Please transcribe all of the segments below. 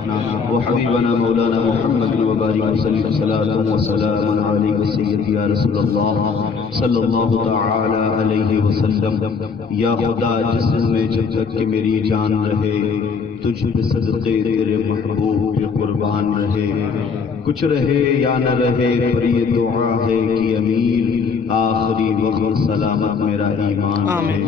وحبيبنا مولانا محمد وبارك وسلم صلاة وسلام عليك سيدي يا رسول الله صلی اللہ تعالی علیہ وسلم۔ یا خدا جسم میں جب تک کہ میری جان رہے تجھ پہ صدقے تیرے محبوب پہ قربان رہے، کچھ رہے یا نہ رہے پر یہ دعا ہے کہ امیر آخری وقت سلامت میرا ایمان ہے۔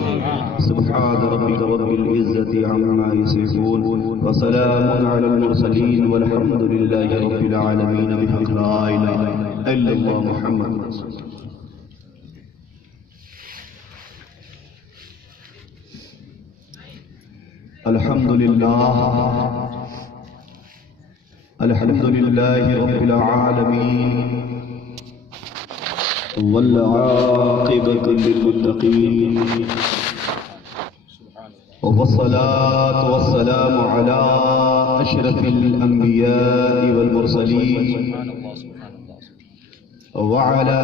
سبحان ربک رب العزت عما یصفون وسلام علی المرسلین والحمد للہ رب العالمین بحق لا الہ الا اللہ محمد رسول اللہ۔ الحمد لله رب العالمين والعاقبة للمتقين والصلاة والسلام على أشرف الأنبياء والمرسلين وعلى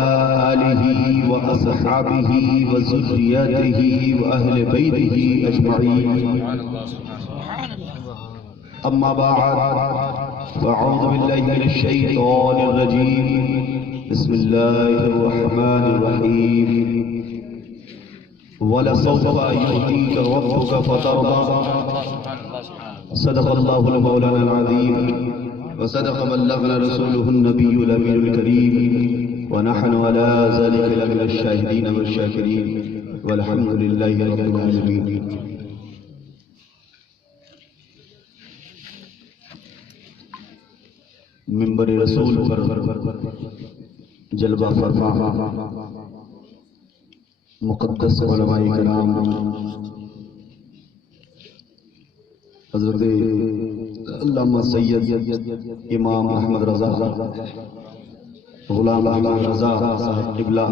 آله وأصحابه وذريته وأهل بيته أجمعين، أما بعد فأعوذ بالله من الشيطان الرجيم، بسم الله الرحمن الرحيم، ولسوف يؤتيك ربك فترضى، صدق الله المولانا العظيم وصدق بلغنا رسوله النبي الأمين الكريم، ونحن على ذلك لمن الشاهدين والشاكرين والحمد لله رب العالمين۔ منبر رسول پر جلوہ فرما مقدس علماء کرام، حضرت علامہ سید امام احمد رضا غلام احمد رضا صاحب قبلہ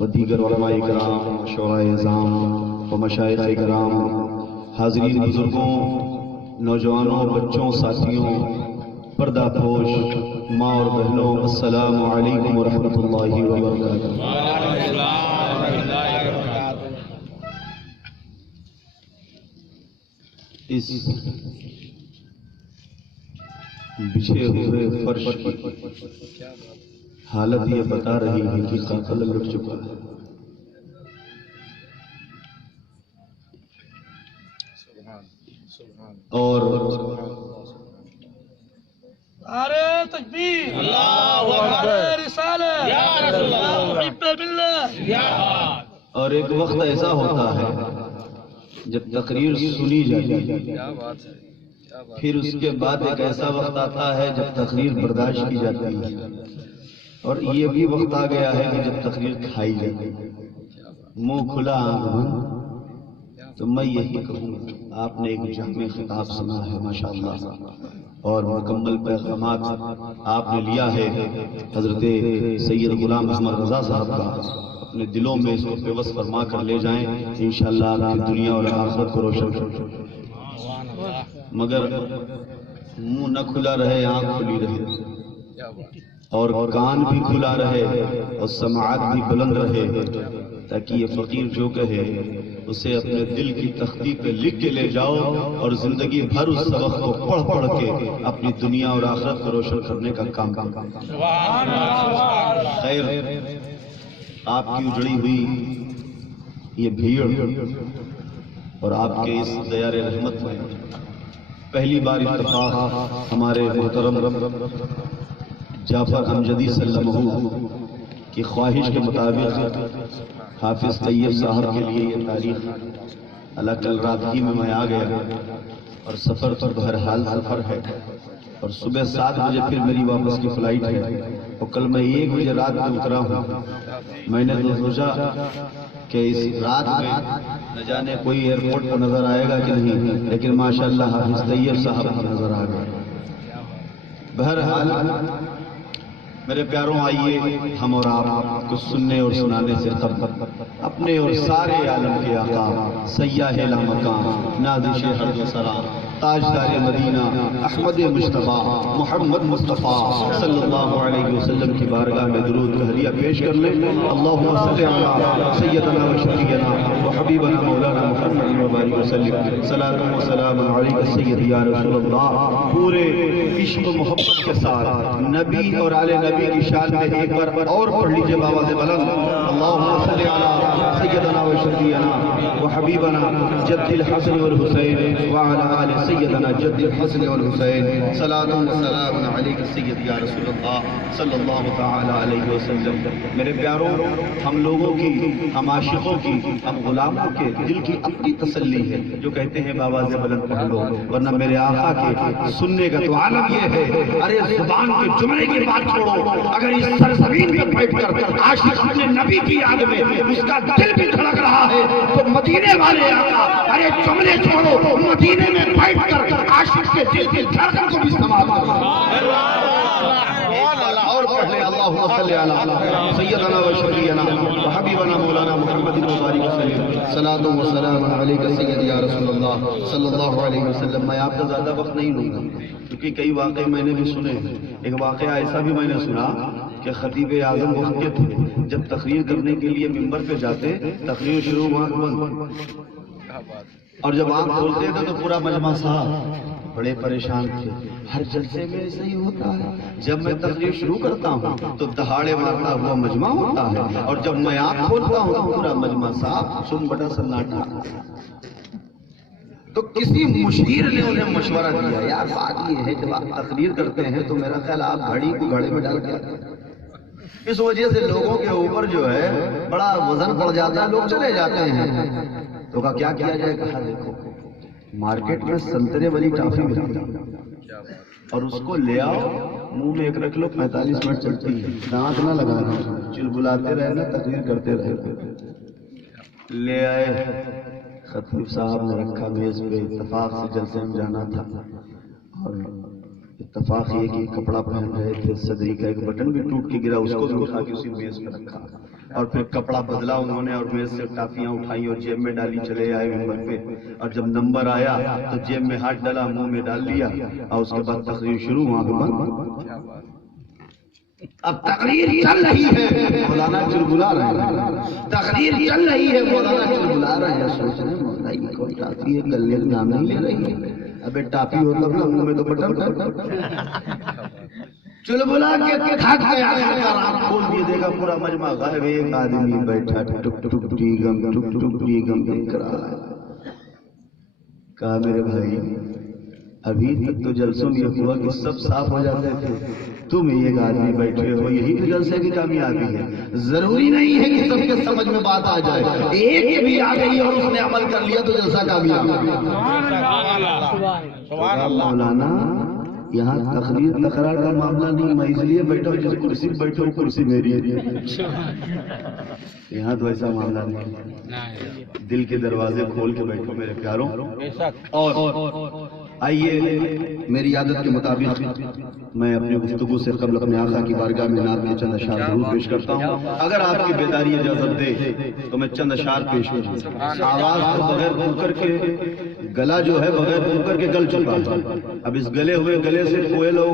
و دیگر علماء کرام، شعراء اعظام و مشائخ کرام، حاضرین بزرگوں، نوجوانوں، بچوں، ساتھیوں، پردہ پوش ماں اور بہنوں، السلام علیکم ورحمۃ اللہ وبرکاتہ۔ اس بچھے ہوئے فرش پر حالت یہ بتا رہی ہے کہ قافلہ لٹ چکا ہے، اور نعرہ تکبیر، اللہ اکبر، رسالت یا رسول اللہ، محب باللہ یا۔ اور ایک وقت ایسا ہوتا ہے جب تقریر سنی جاتی ہے، پھر اس کے بعد ایک ایسا وقت آتا ہے جب تقریر برداشت کی جاتی ہے، اور یہ بھی وقت آ گیا ہے کہ جب تقریر کھائی جاتی ہے۔ منہ کھلا آنکھ بند، تو میں یہی کہوں گا، آپ نے ایک جامع خطاب سنا ہے ماشاءاللہ، اور مکمل پیغامات آپ نے لیا ہے حضرت سید غلام احمد رضا صاحب کا، اپنے دلوں میں اس کو پیوست فرما کر لے جائیں، انشاءاللہ آپ کی دنیا اور آخرت کو روشن کریں۔ مگر منہ نہ کھلا رہے، آنکھ کھلی رہے، اور کان بھی کھلا رہے، اور سماعت بھی بلند رہے، تاکہ یہ فقیر جو کہے اسے اپنے دل کی تختی پہ لکھ کے لے جاؤ، اور زندگی بھر اس سبق کو پڑھ پڑھ کے اپنی دنیا اور آخرت کو روشن کرنے کا کام کریں۔ خیر، آپ کی اجڑی ہوئی یہ بھیڑ اور آپ کے اس دیار رحمت میں پہلی بار اتفاق ہمارے محترم جعفر امجدی صلی اللہ علیہ وسلم کی خواہش کے مطابق حافظ طیب صاحب کے لیے یہ تاریخ اللہ کل رات ہی میں آ گیا، اور سفر تو بہرحال سفر ہے، اور صبح 7 بجے پھر میری واپس کی فلائٹ ہے، اور کل میں 1 بجے رات میں اترا ہوں۔ میں نے تو سوچا کہ اس رات میں نہ جانے کوئی ایئرپورٹ پر نظر آئے گا کہ نہیں، لیکن ماشاءاللہ حافظ طیب صاحب نظر آ گئے۔ بہرحال میرے پیاروں، آئیے ہم اور آپ کو سننے اور سنانے سے قبل اپنے اور سارے عالم کے آقا سیاح لامکان نازش حرد و سلام تاجدار مدینہ احمد مجتبی محمد مصطفیٰ صلی اللہ علیہ وسلم کی بارگاہ میں درود کا ہدیہ پیش کر لیں۔ اللہم صلی علی سیدنا و شفیعنا و حبیبنا مولانا محمد وبارک وسلم صلاۃ و سلام علیک سیدی یا رسول اللہ۔ پورے عشق و محبت کے ساتھ نبی اور آل نبی کی شان میں ایک بار اور پڑھ لیجئے بآواز بلند، اللہم صلی علی سیدنا و شفیعنا و حبیبنا جد الحسن والحسین وعلی آل سیدنا جد الحسن والحسین صلاۃ و سلام علیک سید یا رسول اللہ صلی اللہ تعالی علیہ وسلم۔ میرے پیاروں، ہم لوگوں کی، ہم عاشقوں کی، ہم غلاموں کے دل کی اپنی تسلی ہے جو کہتے ہیں بآواز بلند پڑھ لو، ورنہ میرے آقا کے سننے کا تو عالم یہ ہے۔ ارے زبان کے جملے کی بات چھوڑو، اگر اس سرزمین میں بیٹھ کر عاشق اپنے نبی کی یاد میں اس کا دل بھی دھڑک رہا ہے تو مدینے والے آقا، ارے جملے چھوڑو، مدینے میں بیٹھ کر عاشق کے دل کی دھڑکن کو بھی سنبھال کرو۔ اور پڑھ لیں اللہم صلی علی سیدنا و شفیعنا و حبیبنا مولانا محمد وبارک وسلم صلاۃ و سلام علیک سید یا رسول اللہ صلی اللہ علیہ وسلم۔ میں آپ کا زیادہ وقت نہیں لوں گا کیونکہ کئی واقعے میں نے بھی سنے۔ ایک واقعہ ایسا بھی میں نے سنا کہ خطیب اعظم وقت کے تھے، جب تقریر کرنے کے لیے ممبر پہ جاتے، تقریر شروع آنکھ بند، اور جب آنکھ کھولتے تھے تو پورا مجمع صاحب بڑے پریشان تھے۔ ہر جلسے میں ایسا ہی ہوتا ہے، جب میں تقریر شروع کرتا ہوں تو دہاڑے مارتا ہوا مجمع ہوتا ہے، اور جب میں آنکھ کھولتا ہوں تو پورا مجمع صاحب سن بڑا سناٹا۔ تو کسی مشیر نے انہیں مشورہ دیا، یار بات یہ ہے جب آپ تقریر کرتے ہیں تو میرا خیال آپ گھڑی کو گھڑے میں ڈال کے، اس وجہ سے لوگوں کے اوپر جو ہے بڑا وزن پڑ جاتا ہے، لوگ چلے جاتے ہیں۔ تو کہا کیا کیا جائے؟ کہا دیکھو مارکیٹ میں سنترے والی ٹافی ملتی ہے اور اس کو لے آؤ، منہ میں ایک رکھ لو، 45 منٹ چلتی ہے، دانت نہ لگانا، چلبلاتے رہنا، تقریر کرتے رہنا۔ لے آئے، خطیب صاحب نے رکھا میز پہ، اتفاق سے جلسے میں جانا تھا اور اتفاق یہ کہ کپڑا پہن رہے تھے، صدری کا ایک بٹن بھی ٹوٹ کے گرا، اس کو بھی اٹھا کے اسی میز پہ رکھا اور پھر کپڑا بدلا انہوں نے اور میز سے ٹافیاں اٹھائی اور جیب میں ڈالی، چلے آئے ممبر پہ، اور جب نمبر آیا تو جیب میں ہاتھ ڈالا، منہ میں ڈال لیا، اور اس کے بعد تقریر شروع ہوا۔ اب تقریر چل رہی ہے، مولانا چلبلا رہے ہیں، تقریر چل رہی ہے، مولانا چلبلا رہے ہیں، سوچ رہے ہیں مولانا یہ کون ٹافی ہے، گلے کا نام نہیں لے رہی ہے، ابے ٹافی ہوتا نا منہ میں تو بٹن چلبلا کے تھک گیا، آنکھ کھول دیے، دیکھا پورا مجمع غائب، ایک آدمی بیٹھا ٹک ٹک ٹی گم ٹک ٹک ٹی گم کر رہا ہے۔ کہا میرے بھائی ابھی تک تو جلسوں میں ہوا کہ سب صاف ہو جاتے تھے، تم ایک آدمی بیٹھے ہو، یہی تو جلسے کی کامیابی ہے۔ ضروری نہیں ہے کہ سب کے سمجھ میں بات آ جائے، ایک بھی آ گئی اور اس نے عمل کر لیا تو جلسہ کامیاب ہے۔ مولانا یہاں تقریر تقرار کا معاملہ نہیں، میں اس لیے بیٹھا ہوں جس کرسی پہ بیٹھا ہوں کرسی میری ہے، یہاں تو ایسا معاملہ نہیں، دل کے دروازے کھول کے بیٹھو میرے پیاروں۔ اور آئیے میری عادت کے مطابق میں اپنی گفتگو سے قبل اپنے آقا کی بارگاہ میں نعت کے چند اشعار ضرور پیش کرتا ہوں، اگر آپ کی بیداری اجازت دے تو میں چند اشعار پیش کروں۔ آواز کو بغیر کوکر کے، گلا جو ہے بغیر کوکر کے گل چکا ہے، اب اس گلے ہوئے گلے سے کوئل ہو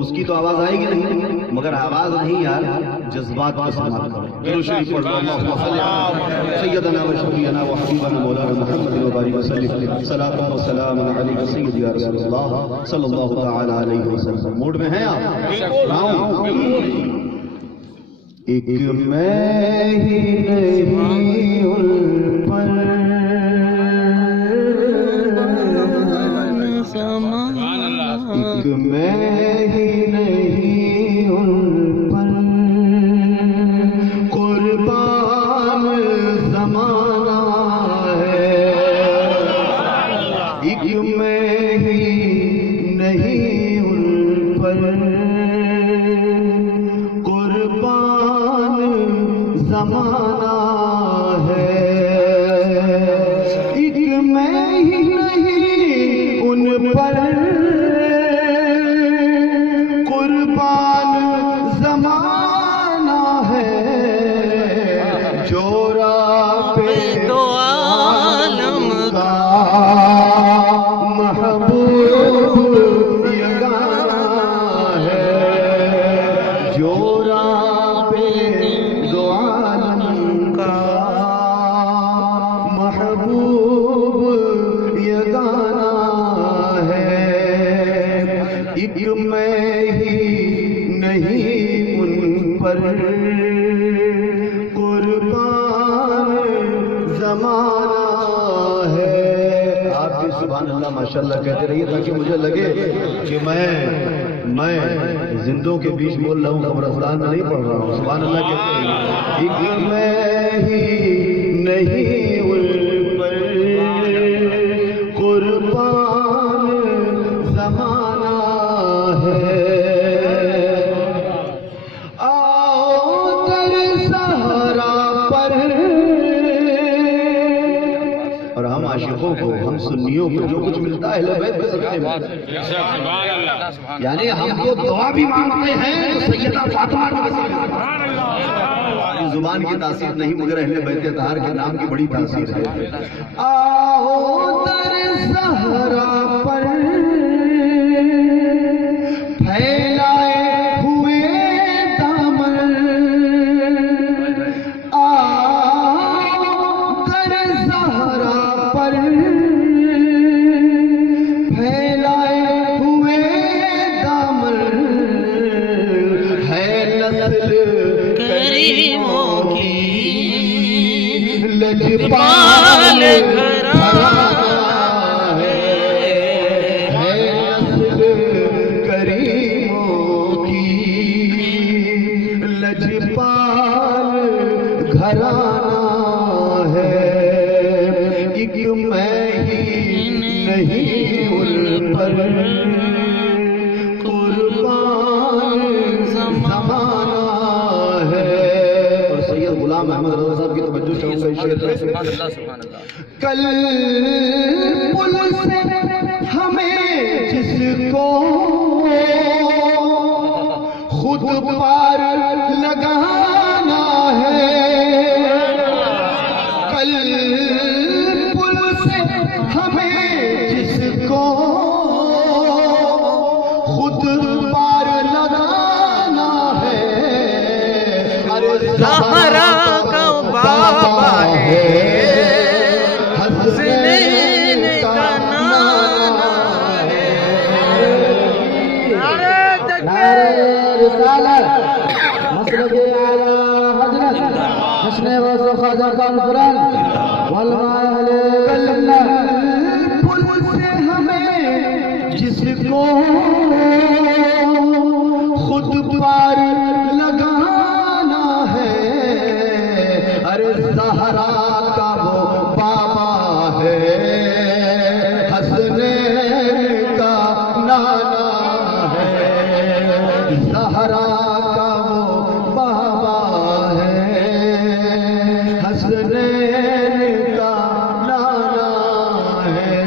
اس کی تو آواز آئے گی نہیں، مگر آواز نہیں یار، جذبات کو سنبھال کرو۔ درود شریف پڑھو، اللہم صلی علی سیدنا و شفیعنا و حبیبنا مولانا محمد وبارک وسلم صلاۃ و سلام علیک سید یا رسول اللہ صلی اللہ تعالی علیہ وسلم۔ موڈ میں ہیں آپ؟ ایک میں ہی نہیں ان پر ایک میں ہی نہیں ان پر قربان زمانہ ہے، ایک میں ہی نہیں ان پر قربان زمانہ ہے، ایک میں ہی نہیں ان پر زمانہ ہے، جورا پہ دو عالم کا محبوب ایک میں ہی نہیں ان پر قربان زمانہ ہے. آپ بھی سبحان اللہ ماشاءاللہ کہتے رہیے تاکہ مجھے لگے کہ میں زندوں کے بیچ بول رہا ہوں، قبرستان میں نہیں پڑھ رہا ہوں. سبحان اللہ کہتے رہیے. ایک میں ہی نہیں ان پر قربان زمانہ ہے. آؤ در سہارا پر، اور ہم عاشقوں کو، ہم سنیوں کو جو کچھ ملتا ہے اہل بیت کے صدقے میں، یعنی ہم کو دعا بھی مانگتے ہیں تو سیدہ فاطمہ کے وسیلے سے. زبان کی تاثیر نہیں مگر اہل بیت اطہار کے نام کی بڑی تاثیر ہے. آؤ در سہارا پر پھیلائے ہوئے دامن، آؤ در سہارا پر پھیلائے ہوئے دامن، ہے نسل کریموں کی لجپال گھرانہ ہے. ہے نسل کریموں کی لجپال گھرانہ ہے. ایک میں ہی نہیں ان پر قربان زمانہ ہے. اور سید غلام احمد رضا صاحب کی توجہ چاہوں گا اس شعر میں. کل پل سے ہمیں جس کو خود پار لگانا ہے، کل پل سے ہمیں جس کو خود پار لگانا ہے. ارے زہرا کا بابا ہے، حسنین کا نانا ہے. نعرہ رسالت مسلک اعلی حضرت حسن وصف خواجہ کانفرنس علماء اہل سنت. پل سے ہمیں جس کو خود پار لگانا ہے، ارے زہرا کا وہ بابا ہے، حسنین کا نانا ہے. زہرا کا وہ بابا ہے، حسنین کا نانا ہے.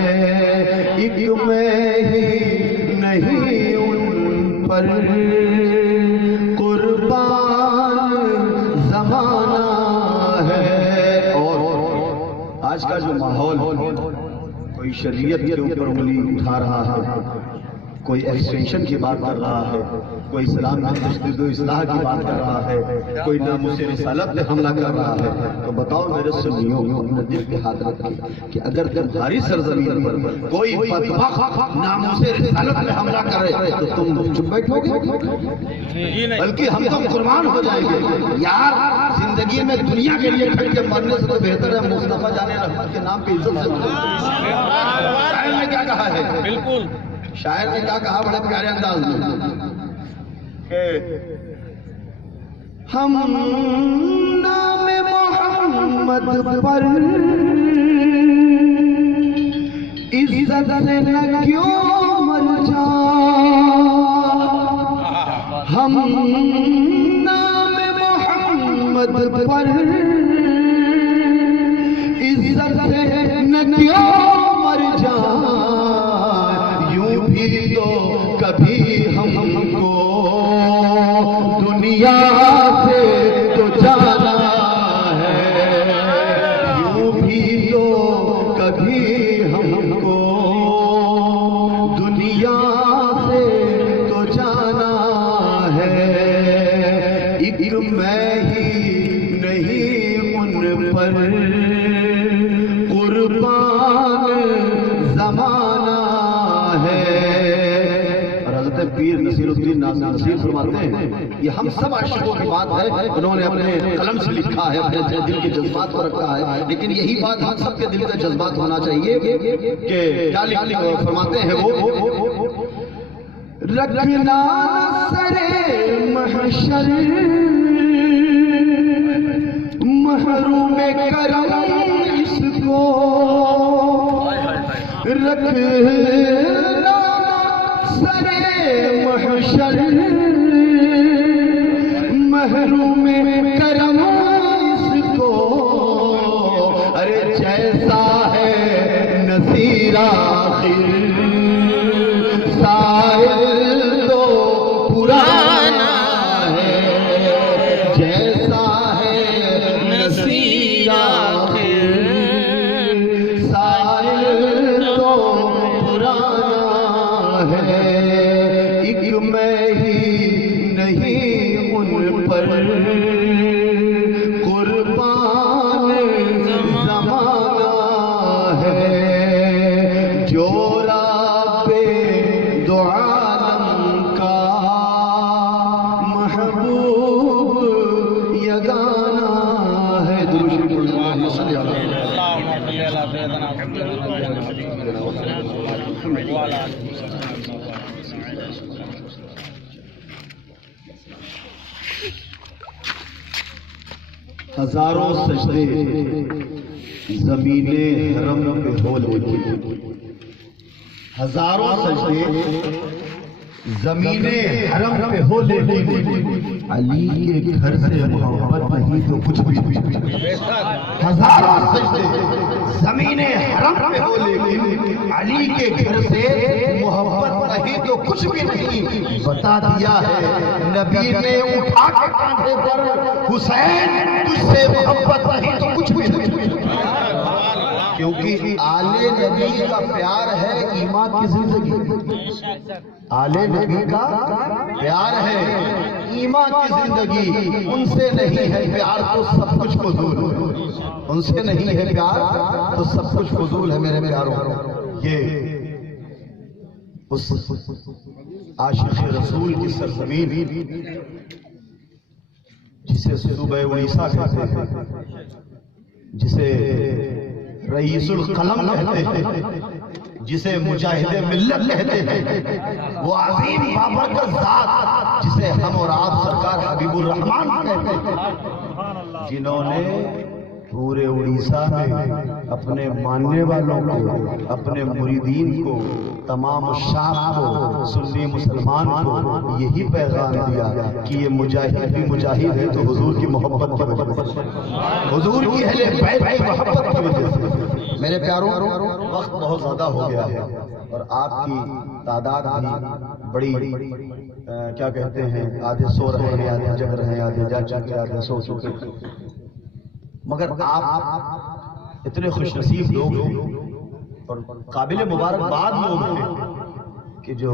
ایک میں ہی نہیں ان پر قربان زمانہ ہے. اور آج کا جو ماحول، کوئی شریعت کے اوپر انگلی اٹھا رہا ہے، کوئی ایکسٹینشن کی بات کر رہا ہے، کوئی اسلام میں تجدید و اصلاح کی بات کر رہا ہے، کوئی ناموس رسالت پہ حملہ کر رہا ہے. تو بتاؤ میرے سنیوں، اپنے دل پہ ہاتھ رکھیں کہ اگر تمہاری سرزمین پر کوئی بدبخت ناموس رسالت پہ حملہ کرے تو تم چپ بیٹھو گے؟ بلکہ ہم تم قربان ہو جائیں گے. یار زندگی میں دنیا کے لیے کھڑ کے مرنے سے تو بہتر ہے مصطفیٰ جان رحمت کے نام پہ عزت سے مرو. شاعر نے کیا کہا ہے؟ بالکل شاعر نے کیا کہا بڑے پیارے انداز میں کہ ہم نام محمد پر عزت سے نہ کیوں مر جائیں، ہم نام محمد پر عزت سے نہ کیوں مر جائیں. یوں بھی تو کبھی ہم کو دنیا سے تو جانا ہے، یوں بھی تو کبھی ہم کو دنیا سے تو جانا ہے. ایک میں ہی نہیں ان پر قربان زمانہ ہے. اور حضرت حضرت پیر نصیر الدین نصیر فرماتے ہیں یہ ہم سب عاشقوں کی بات ہے، انہوں نے اپنے قلم سے لکھا ہے، اپنے دل کے جذبات کو رکھا ہے، لیکن یہی بات ہم سب کے دل کا جذبات ہونا چاہیے کہ کیا فرماتے ہیں وہ رکھنا سرے محشر محروم کرم اس کو، رکھنا سرے محشر محروم کرم اس کو، ارے جیسا ہے نصیر آخر سائل تو پرانا ہے، جیسا ہے نصیر آخر سائل تو پرانا ہے، ایک میں ہی نہیں ان پر قربان زمانہ ہے، جو رب دو عالم کا محبوب یگانہ ہے۔ درود شریف اللہم صلی علی ہزاروں سجدے زمین حرم پہ ہو لیکن، ہزاروں سجدے زمین حرم پہ ہو لیکن، علی کے گھر سے محبت نہیں تو کچھ بھی نہیں۔ ہزاروں سجدے زمین حرم پہ ہو لیکن، علی کے گھر سے محبت نہیں تو کچھ بھی نہیں۔ بتا دیا ہے نبی نے اٹھا کے کاندھے پر، حسین تجھ سے محبت نہیں تو کچھ بھی نہیں۔ کیونکہ آل نبی کا پیار ہے ایمان کی زندگی، آل نبی کا پیار ہے ایمان کی زندگی، ان سے نہیں ہے پیار تو سب کچھ فضول ہے، ان سے نہیں ہے پیار تو سب کچھ فضول ہے میرے پیاروں۔ یہ اس عاشق رسول کی سرزمین جسے صوبہ اڑیسہ کہتے ہیں، جسے رئیس القلم کہتے ہیں، جسے مجاہد ملت کہتے ہیں، وہ عظیم بابرکت ذات جسے ہم اور آپ سرکار حبیب الرحمان کہتے ہیں، جنہوں نے پورے اڑیسہ میں اپنے ماننے والوں کو، اپنے مریدین کو، تمام شام کو، سنی مسلمان کو یہی پیغام دیا کہ یہ مجاہد بھی مجاہد ہے تو حضور کی محبت کی وجہ سے، حضور کی اہل بیت کی محبت کی وجہ سے۔ میرے پیاروں، وقت بہت زیادہ ہو گیا ہے اور آپ کی تعداد بھی بڑی کیا کہتے ہیں، آدھے سو رہے ہیں، آدھے جگ رہے ہیں، آدھے جا چکے، آدھے سو چکے، مگر آپ اتنے خوش نصیب لوگ ہیں اور قابل مبارکباد لوگ ہیں کہ جو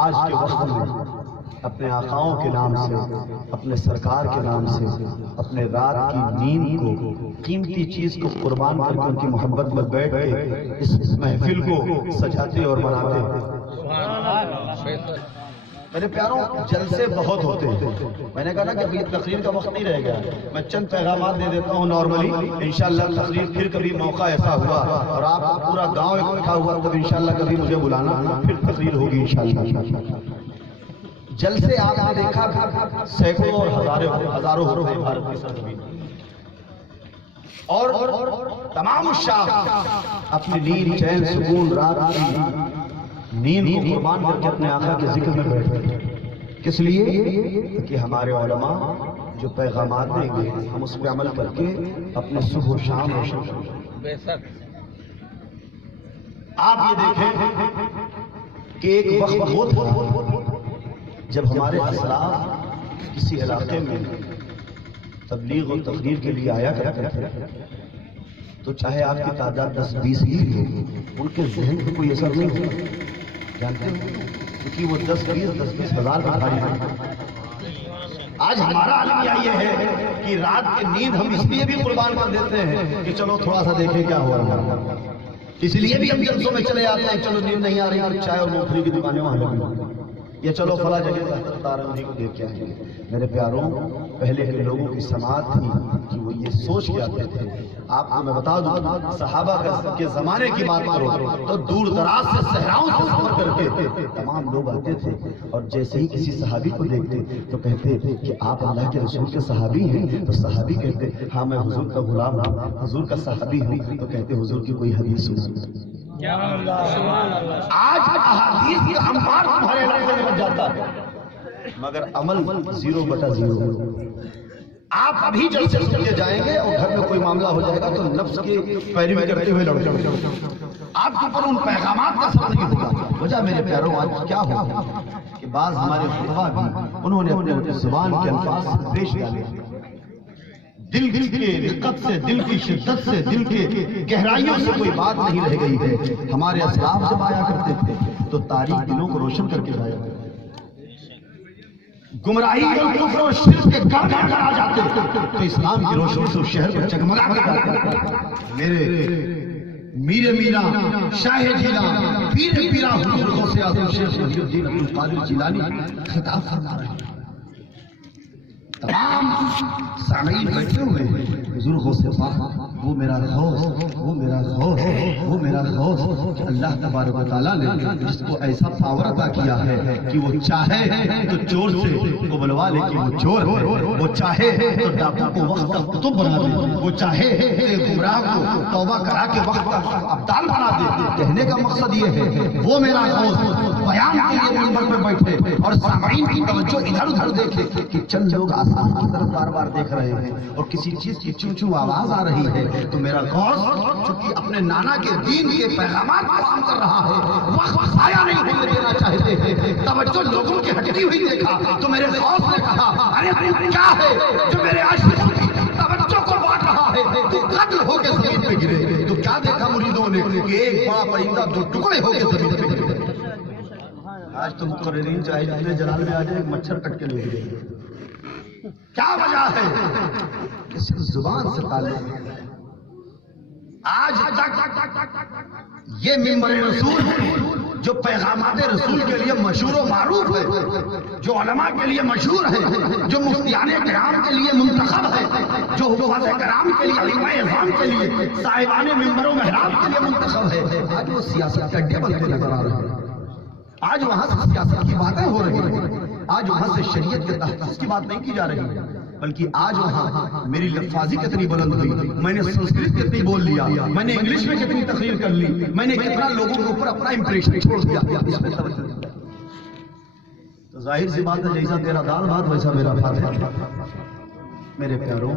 آج کے وقت میں اپنے آقاؤں کے نام سے، اپنے سرکار کے نام سے، اپنے رات کی نیند کو، قیمتی چیز کو قربان کر کے ان کی محبت میں بیٹھ کے اس محفل کو سجاتے اور مناتے ہیں۔ میرے پیاروں، جلسے بہت ہوتے ہیں، میں نے کہا نا کہ ابھی تقریر کا وقت نہیں رہ گیا، میں چند پیغامات دے دیتا ہوں نارملی، انشاءاللہ تقریر پھر کبھی موقع ایسا ہوا اور آپ پورا گاؤں اکٹھا ہوا تب انشاءاللہ کبھی مجھے بلانا، پھر تقریر ہوگی انشاءاللہ۔ جلسے آپ نے دیکھا سینکڑوں اور ہزاروں ہوتے ہیں بھارت کی سرزمین، اور تمام شاہ اپنی نیند، چین، سکون، رات کی نیند کو قربان کر کے اپنے آقا کے ذکر میں بیٹھتے ہیں۔ کس لیے؟ کہ ہمارے علماء جو پیغامات دیں گے ہم اس پہ عمل کر کے اپنے صبح و شام روشن کریں۔ آپ یہ دیکھیں کہ ایک وقت وہ تھا جب ہمارے اسلاف کسی علاقے میں تبلیغ و تقریر کے لیے آیا کرتے تھے تو چاہے آپ کی تعداد 10-20 ہی ہو، ان کے ذہن پہ کوئی اثر نہیں ہوتا، جانتے ہیں، کیونکہ وہ 10-20 ہزار کا بھاری ہے۔ آج ہمارا عالمیہ یہ ہے کہ رات کی نیند ہم اس لیے بھی قربان کر دیتے ہیں کہ چلو تھوڑا سا دیکھیں کیا ہو رہا ہے، اس لیے بھی ہم جلسوں میں چلے آتے ہیں، چلو نیو نہیں آ رہی اور چائے اور موفری کی دکانیں وہاں لگی ہوئی، یا چلو فلاں جگہ تارا انہیں کو دیکھ کے آئیں گے۔ میرے پیاروں، پہلے کے لوگوں کی سماعت تھی کہ وہ یہ سوچ کے آتے تھے۔ آپ کو میں بتا دوں، صحابہ کے زمانے کی بات کرو تو دور دراز سے صحراؤں سے سفر کر کے تمام لوگ آتے تھے، اور جیسے ہی کسی صحابی کو دیکھتے تو کہتے کہ آپ اللہ کے رسول کے صحابی ہیں؟ تو صحابی کہتے ہاں میں حضور کا غلام ہوں، حضور کا صحابی ہوں۔ تو کہتے حضور کی کوئی حدیث سنو۔ آج احادیث کا انبار تمہارے علاقے میں بن جاتا ہے، مگر عمل 0/0۔ آپ ابھی جلسے سن کے جائیں گے اور گھر میں کوئی معاملہ ہو جائے گا تو نفس کی پیروی کرتے ہوئے لڑ جائیں گے، آپ کے اوپر ان پیغامات کا اثر نہیں ہوگا۔ وجہ میرے پیاروں آج کیا ہو کہ بعض ہمارے خطبہ بھی انہوں نے اپنے زبان کے الفاظ سے پیش ڈالے، دل کے دقت سے، دل کی شدت سے، دل کے گہرائیوں سے کوئی بات نہیں رہ گئی ہے۔ ہمارے اسلاف جب آیا کرتے تھے تو تاریخ دلوں کو روشن کر کے آیا، گمراہی اور کفر و شرک کے گھر گھر آ جاتے تو اسلام کی روشنی سے شہر کو جگمگا کر جاتے۔ میرے میرا شاہ جیلا پیر پیرا حضور غوث اعظم شیخ ولی الدین عبد القادر جیلانی خطاب فرما رہے ہیں۔ تمام سامعین بیٹھے ہوئے ہیں، حضور غوث پاک وہ میرا غوث، وہ میرا غوث، وہ میرا غوث، کہ اللہ تبارک و تعالیٰ نے جس کو ایسا پاور عطا کیا ہے کہ وہ چاہے تو چور سے کو بلوا لے کہ وہ چور ہے، وہ چاہے تو ڈاکو کو وقت کا قطب بنا دے، وہ چاہے کہ گمراہ کو توبہ کرا کے وقت کا ابدال بنا دے۔ کہنے کا مقصد یہ ہے وہ میرا غوث بیان کے لیے منبر پہ بیٹھے اور سامعین کی توجہ ادھر ادھر دیکھے کہ چند لوگ آسمان کی طرف بار بار دیکھ رہے ہیں اور کسی چیز کی چو چو آواز آ رہی ہے، تو میرا غوث چونکہ اپنے نانا کے دین کے پیغامات کو عام کر رہا ہے، وقت ضائع نہیں ہونے دینا چاہتے ہیں، توجہ لوگوں کی ہٹتی ہوئی دیکھا تو میرے غوث نے کہا ارے تو کیا ہے جو میرے عاشقوں کی توجہ کو بانٹ رہا ہے، تو قتل ہو کے زمین پہ گرے۔ تو کیا دیکھا مریدوں نے کہ ایک بڑا پرندہ دو ٹکڑے ہو کے زمین پہ گرے۔ آج تو مقررین چاہے جتنے جلال میں آ جائے مچھر کٹ کے لے گئے، کیا وجہ ہے کہ صرف زبان سے تعلق ہے۔ آج تک یہ ممبر رسول جو پیغامات رسول کے لیے مشہور و معروف ہے، جو علماء کے لیے مشہور ہے، جو مفتیان کرام کے لیے منتخب ہے، جو حفاظ کرام کے لیے، علماء اعظام کے لیے، صاحبان ممبر و محراب کے لیے منتخب ہے، آج وہ سیاست کے اڈے بنتے نظر آ رہے ہیں۔ آج وہاں سے سیاست کی باتیں ہو رہی ہیں، آج وہاں سے شریعت کے تحفظ کی بات نہیں کی جا رہی، بلکہ آج وہاں میری لفاظی کتنی بلند ہوئی، میں نے سنسکرت کتنی بول لیا، میں نے انگلش میں کتنی تقریر کر لی، میں نے کتنا لوگوں کے اوپر اپنا امپریشن چھوڑ دیا، اس میں توجہ دیا۔ تو ظاہر سی بات ہے جیسا تیرا دال بھات ویسا میرا بھات ہے۔ میرے پیاروں،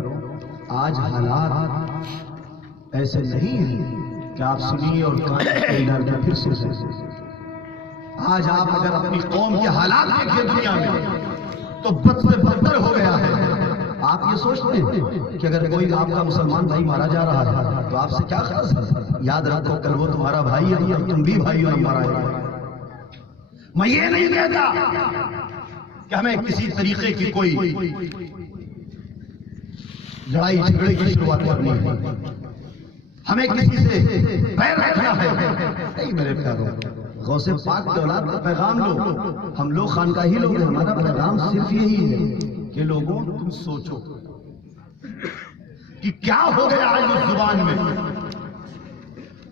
آج حالات ایسے نہیں ہیں کہ آپ سنیے اور کان میں پھر سنیں۔ آج آپ اگر اپنی قوم کے حالات دیکھیں دنیا میں تو بد سے بدتر ہو گیا ہے۔ آپ یہ سوچتے ہیں کہ اگر کوئی آپ کا مسلمان بھائی مارا جا رہا ہے تو آپ سے کیا خیال ہے؟ یاد رکھو کل وہ تمہارا بھائی ہے تو تم بھی بھائی ہو ہمارا ہے۔ میں یہ نہیں کہتا کہ ہمیں کسی طریقے کی کوئی لڑائی جھگڑے کی شروعات کرنی ہے، ہمیں کسی سے بیر رکھنا ہے، نہیں میرے پیاروں۔ غوث پاک کی اولاد کا پیغام لو، ہم لوگ خانقاہی لوگ ہیں، ہمارا پیغام صرف یہی ہے کہ لوگوں تم سوچو کہ کیا ہو گیا آج اس زبان میں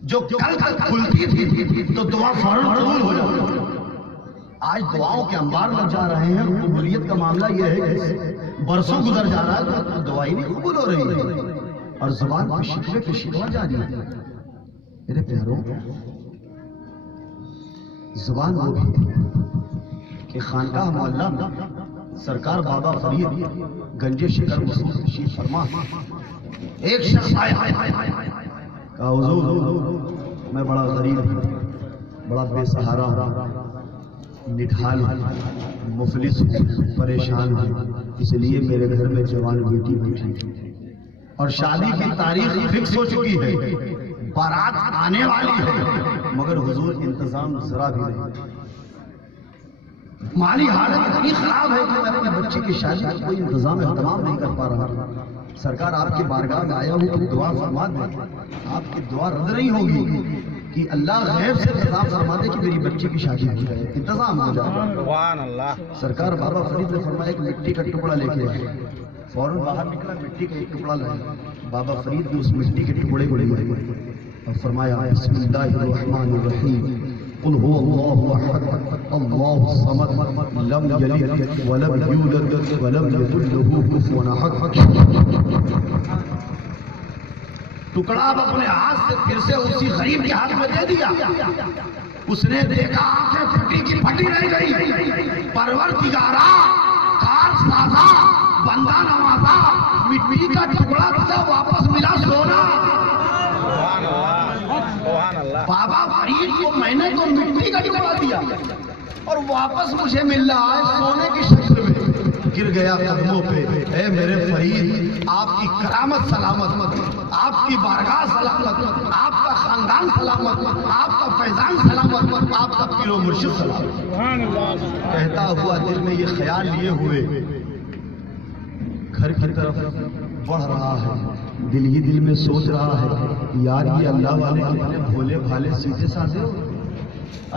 جو کل تک کھلتی تھی تو دعا فوراً قبول ہو جاتی، آج دعاؤں کے انبار لگ جا رہے ہیں۔ قبولیت کا معاملہ یہ ہے کہ برسوں گزر جا رہا ہے تو دعائی نہیں قبول ہو رہی ہے اور زبان پر شکوے پہ شکوہ جاری ہے۔ میرے پیاروں، زبان وہ بھی کہ خانقاہ معلیٰ سرکار بابا فرید گنج شکر مسعود تشریف فرما، ایک شخص آیا کہا حضور میں بڑا غریب ہوں، بڑا بے سہارا ہوں، نڈھال ہوں، مفلس ہوں، پریشان ہوں، اس لیے میرے گھر میں جوان بیٹی بیٹھی اور شادی کی تاریخ فکس ہو چکی ہے، بارات آنے والی ہے، مگر حضور انتظام ذرا بھی نہیں، مالی حالت اتنی خراب ہے کہ میں اپنے بچے کی شادی کا کوئی انتظام اہتمام نہیں کر پا رہا۔ سرکار آپ کی بارگاہ میں آیا ہوں تو دعا فرما دیں، آپ کی دعا رد نہیں ہوگی کہ اللہ غیب سے انتظام فرما دے کہ میری بچی کی شادی ہو جائے، انتظام ہو جائے۔ سبحان اللہ۔ سرکار بابا فرید نے فرمایا کہ مٹی کا ٹکڑا لے کے آئے، فوراً باہر نکلا، مٹی کا ایک ٹکڑا لایا، بابا فرید نے اس مٹی کے ٹکڑے کو لیا اور فرمایا بسم اللہ الرحمن الرحیم قل هو اللہ احد اللہ الصمد لم یلد ولم یولد ولم یکن له کفوا احد۔ ٹکڑا اب اپنے ہاتھ سے پھر سے اسی غریب کے ہاتھ میں دے دیا۔ اس نے دیکھا آنکھیں پھٹی کی پھٹی رہ گئی۔ پروردگارا، کار سازا، بندہ نوازا، مٹی کا ٹکڑا تجھے واپس ملا سونا۔ بابا فرید کو میں نے تو مٹی کا ٹکڑا دیا اور واپس مجھے مل رہا ہے سونے کی شکل میں۔ گر گیا قدموں پہ، اے میرے فرید، آپ کی کرامت سلامت، آپ کی بارگاہ سلامت، آپ کا خاندان سلامت، آپ کا فیضان سلامت، آپ کا پیر و مرشد سلامت۔ کہتا ہوا دل میں یہ خیال لیے ہوئے گھر کی طرف بڑھ رہا ہے، دل ہی دل میں سوچ رہا ہے یار یہ اللہ والے کتنے بھولے بھالے سیدھے سادھے ہو۔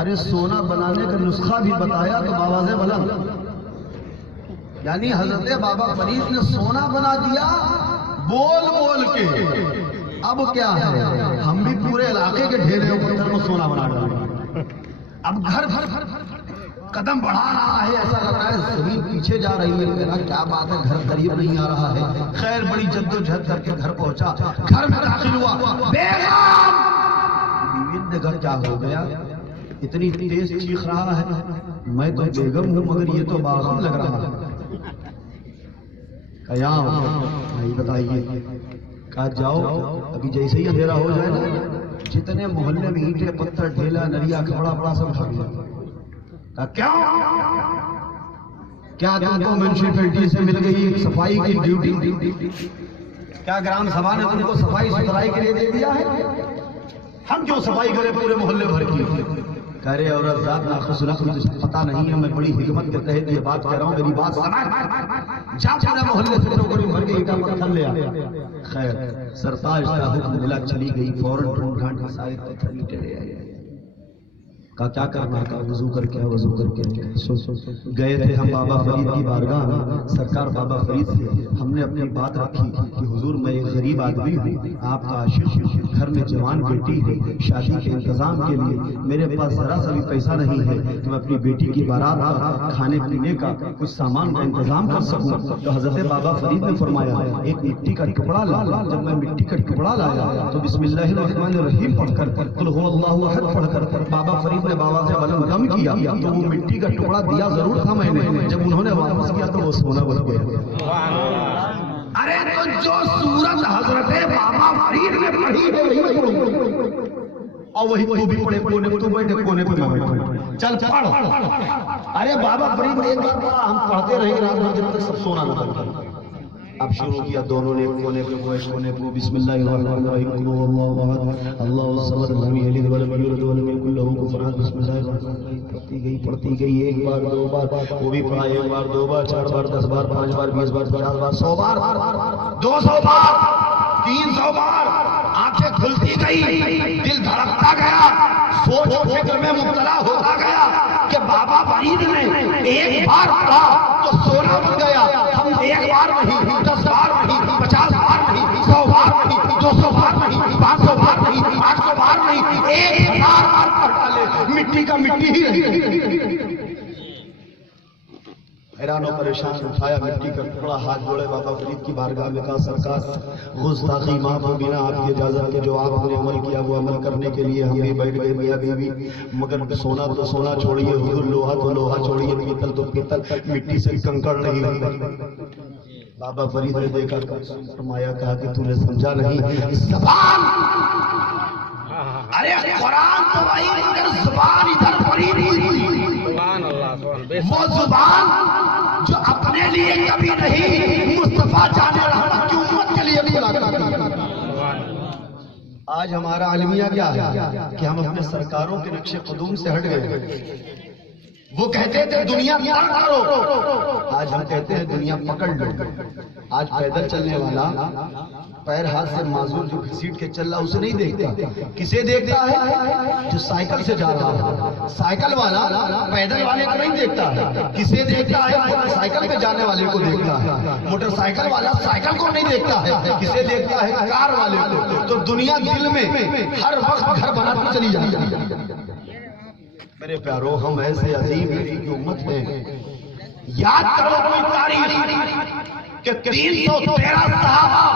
ارے سونا بنانے کا نسخہ بھی بتایا تو بآواز بلند، یعنی حضرت بابا فرید نے سونا بنا دیا بول بول کے۔ اب کیا ہے، ہم بھی پورے علاقے کے ڈھیرے پتھر کو سونا بنا ڈالیں۔ اب گھر قدم بڑھا رہا ہے، ایسا لگ رہا ہے زمین پیچھے جا رہی ہے، کہنا کیا بات ہے گھر قریب نہیں آ رہا ہے۔ خیر بڑی جد و جہد کر کے گھر پہنچا، گھر میں داخل ہوا، بیگم! بیوی نے گھر کیا ہو گیا، اتنی تیز چیخ رہا ہے، میں تو بیگم ہوں مگر یہ تو باغم لگ رہا ہے۔ کہا بھائی بتائیے، کہا جاؤ ابھی جیسے ہی اندھیرا ہو جائے نا، جتنے محلے میں اینٹیں پتھر ڈھیلا نریا کھبڑا بڑا سب اٹھا دیا۔ کیا تم کو میونسپلٹی سے مل گئی ایک صفائی کی ڈیوٹی؟ کیا گرام سبھا نے تم کو صفائی ستھرائی کے لیے دے دیا ہے؟ ہم کیوں صفائی کریں پورے محلے بھر کی؟ کہہ رہے عورت ذات ناخص تجھے پتا نہیں ہے، میں بڑی حکمت کے تحت یہ بات کہہ رہا ہوں، میری بات سمجھ۔ جا پورے محلے سے ٹوکری بھر کے اینٹا پتھر لے آ۔ خیر سرتاج کا حکم ملا، چلی گئی، فوراً ڈھونڈ ڈھانڈ کے سارے پتھر اینٹیں لے آئے۔ کہا کیا کرنا، کہا وضو کر کے وضو کر کے گئے تھے ہم بابا فرید کی بارگاہ میں۔ سرکار بابا فرید سے ہم نے اپنی بات رکھی کہ حضور میں ایک غریب آدمی ہوں، آپ کا عاشق ہوں، گھر میں جوان بیٹی ہے، شادی کے انتظام کے لیے میرے پاس ذرا سا بھی پیسہ نہیں ہے کہ میں اپنی بیٹی کی بارات کا کھانے پینے کا کچھ سامان کا انتظام کر سکوں۔ تو حضرت بابا فرید نے فرمایا ایک مٹی کا ٹکڑا لا۔ جب میں مٹی کا ٹکڑا لایا تو بسم اللہ الرحمن الرحیم پڑھ کر قل هو اللہ احد پڑھ کر بابا فرید نے بابا سے بلند دم کیا تو وہ مٹی کا ٹکڑا دیا ضرور تھا میں نے، جب انہوں نے واپس کیا تو وہ سونا بن گیا۔ ارے تو جو سورت حضرت بابا فرید نے پڑھی ہے وہی پڑھو، اور وہی تو بھی پڑھے، کونے تو بیٹھے کونے پہ میں بیٹھے، چل پڑھ۔ ارے بابا فرید نے ایک بار پڑھا، ہم پڑھتے رہے رات بھر جب تک سب سونا نہ بن۔ اب شروع کیا دونوں نے، کونے پہ وہ کونے پہ بسم اللہ الرحمن الرحیم قل هو اللہ احد اللہ الصمد لم یلد ولم یولد ولم یکن له کفوا احد۔ بسم اللہ الرحمن الرحیم پڑھتی گئی ایک بار دو بار، وہ بھی پڑھا ایک بار دو بار 4 بار 10 بار 5 بار 20 بار 50 بار 100 بار 200 بار 300 بار۔ آنکھیں کھلتی گئی، دل دھڑکتا گیا، سوچ و فکر میں مبتلا ہوتا گیا کہ بابا فرید نے ایک بار پڑھا تو سونا بن گیا۔ ہم ایک بار نہیں، 10 بار نہیں، 50 بار نہیں، 100 بار نہیں، 200 بار نہیں، 500 بار نہیں، 800 بار نہیں، 1000 بار پڑھ ڈالے، مٹی کا مٹی ہی رہی۔ حیران و پریشان اٹھایا مٹی کا ٹکڑا، ہاتھ جوڑے بابا فرید کی بارگاہ میں، کہا سرکار گستاخی معاف ہو، بنا آپ کی اجازت کے جو آپ نے عمل کیا وہ عمل کرنے کے لیے ہم بھی بیٹھ گئے میاں بیوی، مگر سونا تو سونا چھوڑیے حضور، لوہا تو لوہا چھوڑیے، پیتل تو پیتل، مٹی سے کنکڑ نہیں ہوئی۔ بابا فرید نے دیکھا، فرمایا، کہا کہ تو نے سمجھا نہیں، زبان، ارے قرآن تو وہی مگر زبان ادھر فرید ہی ہوئی۔ وہ زبان جو اپنے لیے کبھی نہیں، مصطفیٰ جان رحمت کی امت کے لیے بلا کرتی ہے۔ آج ہمارا عالمیہ کیا ہے کہ ہم اپنے سرکاروں کے نقش قدوم سے ہٹ گئے۔ وہ کہتے تھے دنیا ترک کرو، آج ہم کہتے ہیں دنیا پکڑ لو۔ آج پیدل چلنے والا پیر ہاتھ سے معذور جو گھسیٹ کے چل رہا اسے نہیں دیکھتا، کسے دیکھتا ہے؟ جو سائیکل سے جا رہا ہے۔ سائیکل والا پیدل والے کو نہیں دیکھتا ہے، کسے دیکھتا ہے؟ موٹر سائیکل پہ جانے والے کو دیکھتا ہے۔ موٹر سائیکل والا سائیکل کو نہیں دیکھتا ہے، کسے دیکھتا ہے؟ کار والے کو۔ تو دنیا دل میں ہر وقت گھر بناتی چلی جاتی ہے۔ میرے پیارو، ہم ایسے عظیم کی امت ہیں، یاد کرو کوئی تاریخ کہ 313 صحابہ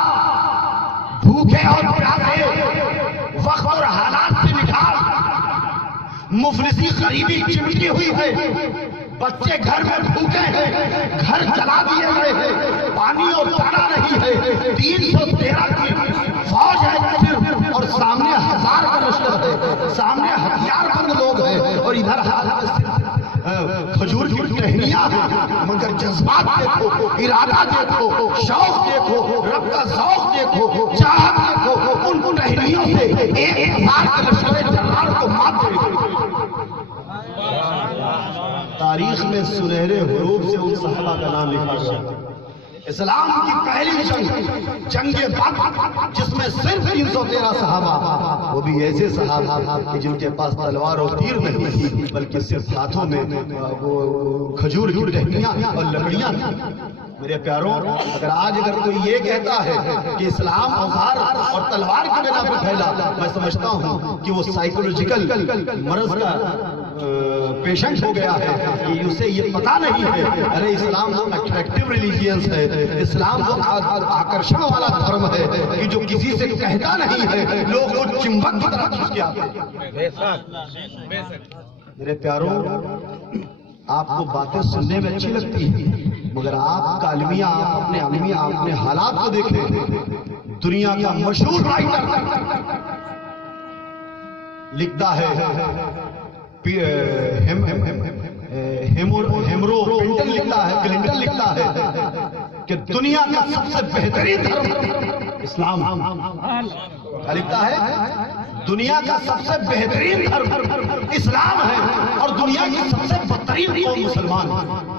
بھوکے اور پیاسے وقت اور حالات سے نکال، مفلسی غریبی چمٹی ہوئی ہے، بچے گھر میں بھوکے ہیں، گھر جلا دیے گئے ہیں، پانی اور دانا نہیں ہے، 313 کی فوج ہے صرف، اور سامنے 1000 کا لشکر ہے، سامنے ہتھیار بند لوگ ہیں، اور ادھر ہاتھ میں صرف کھجور کی ٹہنیاں ہیں، مگر جذبات دیکھو، ارادہ دیکھو، شوق دیکھو، رب کا ذوق دیکھو، چاہت دیکھو، ان ٹہنیوں سے 1000 کے لشکر جرار کو مات دے گئے۔ تاریخ میں سنہرے حروف سے ان صحابہ کا نام لکھا گیا۔ اسلام کی پہلی جنگ بدر، جس میں صرف 313 صحابہ، وہ بھی ایسے صحابہ کہ جن کے پاس تلوار اور تیر نہیں تھی، بلکہ صرف ہاتھوں میں وہ کھجور کی ٹہنیاں اور لکڑیاں تھیں۔ میرے پیاروں، اگر کوئی یہ کہتا ہے کہ اسلام اوزار اور تلوار کی بنا پر پھیلا، میں سمجھتا ہوں کہ وہ سائیکولوجیکل مرض کا پیشنٹ ہو گیا ہے کہ اسے یہ پتا نہیں ہے۔ ارے اسلام وہ اٹریکٹیو ریلیجینس ہے، اسلام وہ آکرشن والا دھرم ہے کہ جو کسی سے کہتا نہیں ہے، لوگ وہ چمبک کی طرح کھینچ کے آتے ہیں۔ میرے پیاروں، آپ کو باتیں سننے میں اچھی لگتی ہیں، مگر آپ کا المیہ، آپ اپنے حالات کو دیکھیں۔ دنیا کا مشہور رائٹر لکھتا ہے، کلنٹن لکھتا ہے کہ دنیا کا سب سے بہترین دھرم اسلام ہے۔ لکھتا ہے دنیا کا سب سے بہترین دھرم اسلام ہے، اور دنیا کی سب سے بدترین قوم مسلمان ہے۔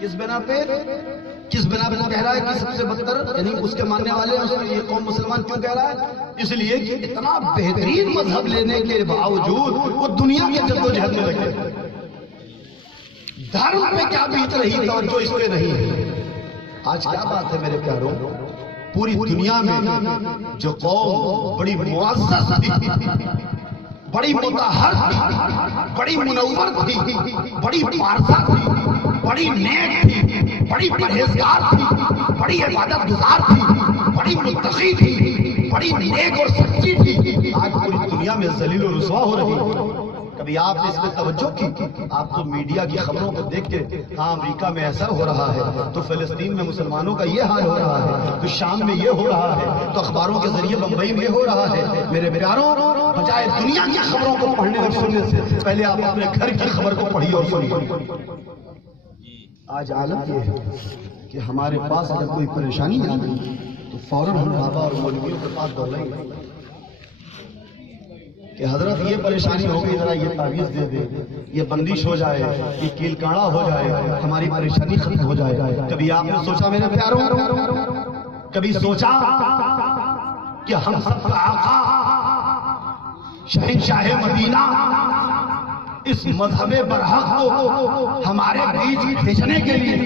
کس بنا پہ کہہ رہا ہے کہ سب سے بدتر، یعنی اس کے ماننے والے یہ قوم مسلمان کیوں کہہ رہا ہے؟ اس لیے کہ اتنا بہترین مذہب لینے کے باوجود وہ دنیا کے جدوجہد میں لگے۔ دھرم پہ کیا بیت رہی، توجہ اس پہ نہیں ہے۔ آج کیا بات ہے میرے پیاروں، پوری دنیا میں جو قوم بڑی معزز تھی، بڑی مطہر تھی، بڑی منور تھی، بڑی پارسا تھی، بڑی نیک تھی، بڑی پرہیزگار تھی، بڑی عبادت گزار تھی، بڑی متقی تھی، بڑی نیک اور سچی تھی، آج پوری دنیا میں ذلیل و رسوا ہو رہی ہے۔ کبھی آپ نے اس میں توجہ کی؟ آپ تو میڈیا کی خبروں کو دیکھ کے، ہاں امریکہ میں ایسا ہو رہا ہے، تو فلسطین میں مسلمانوں کا یہ حال ہو رہا ہے، تو شام میں یہ ہو رہا ہے، تو اخباروں کے ذریعے بمبئی میں یہ ہو رہا ہے۔ میرے پیاروں، بجائے دنیا کی خبروں کو پڑھنے اور سننے سے پہلے آپ اپنے گھر کی خبر کو پڑھیے اور سنیے۔ آج عالم یہ ہے کہ ہمارے پاس اگر کوئی پریشانی آ گئی تو فوراً ہم بابا اور مولویوں کے پاس دوڑیں گے کہ حضرت یہ پریشانی ہو گئی، ذرا یہ تعویذ دے دے، یہ بندش ہو جائے، یہ کیل کاڑا ہو جائے، ہماری پریشانی ختم ہو جائے۔ کبھی آپ نے سوچا میرے پیاروں، کبھی سوچا کہ ہم سب کا آقا شہنشاہ مدینہ اس مذہب برحق کو ہمارے بیچ بھیجنے کے لیے،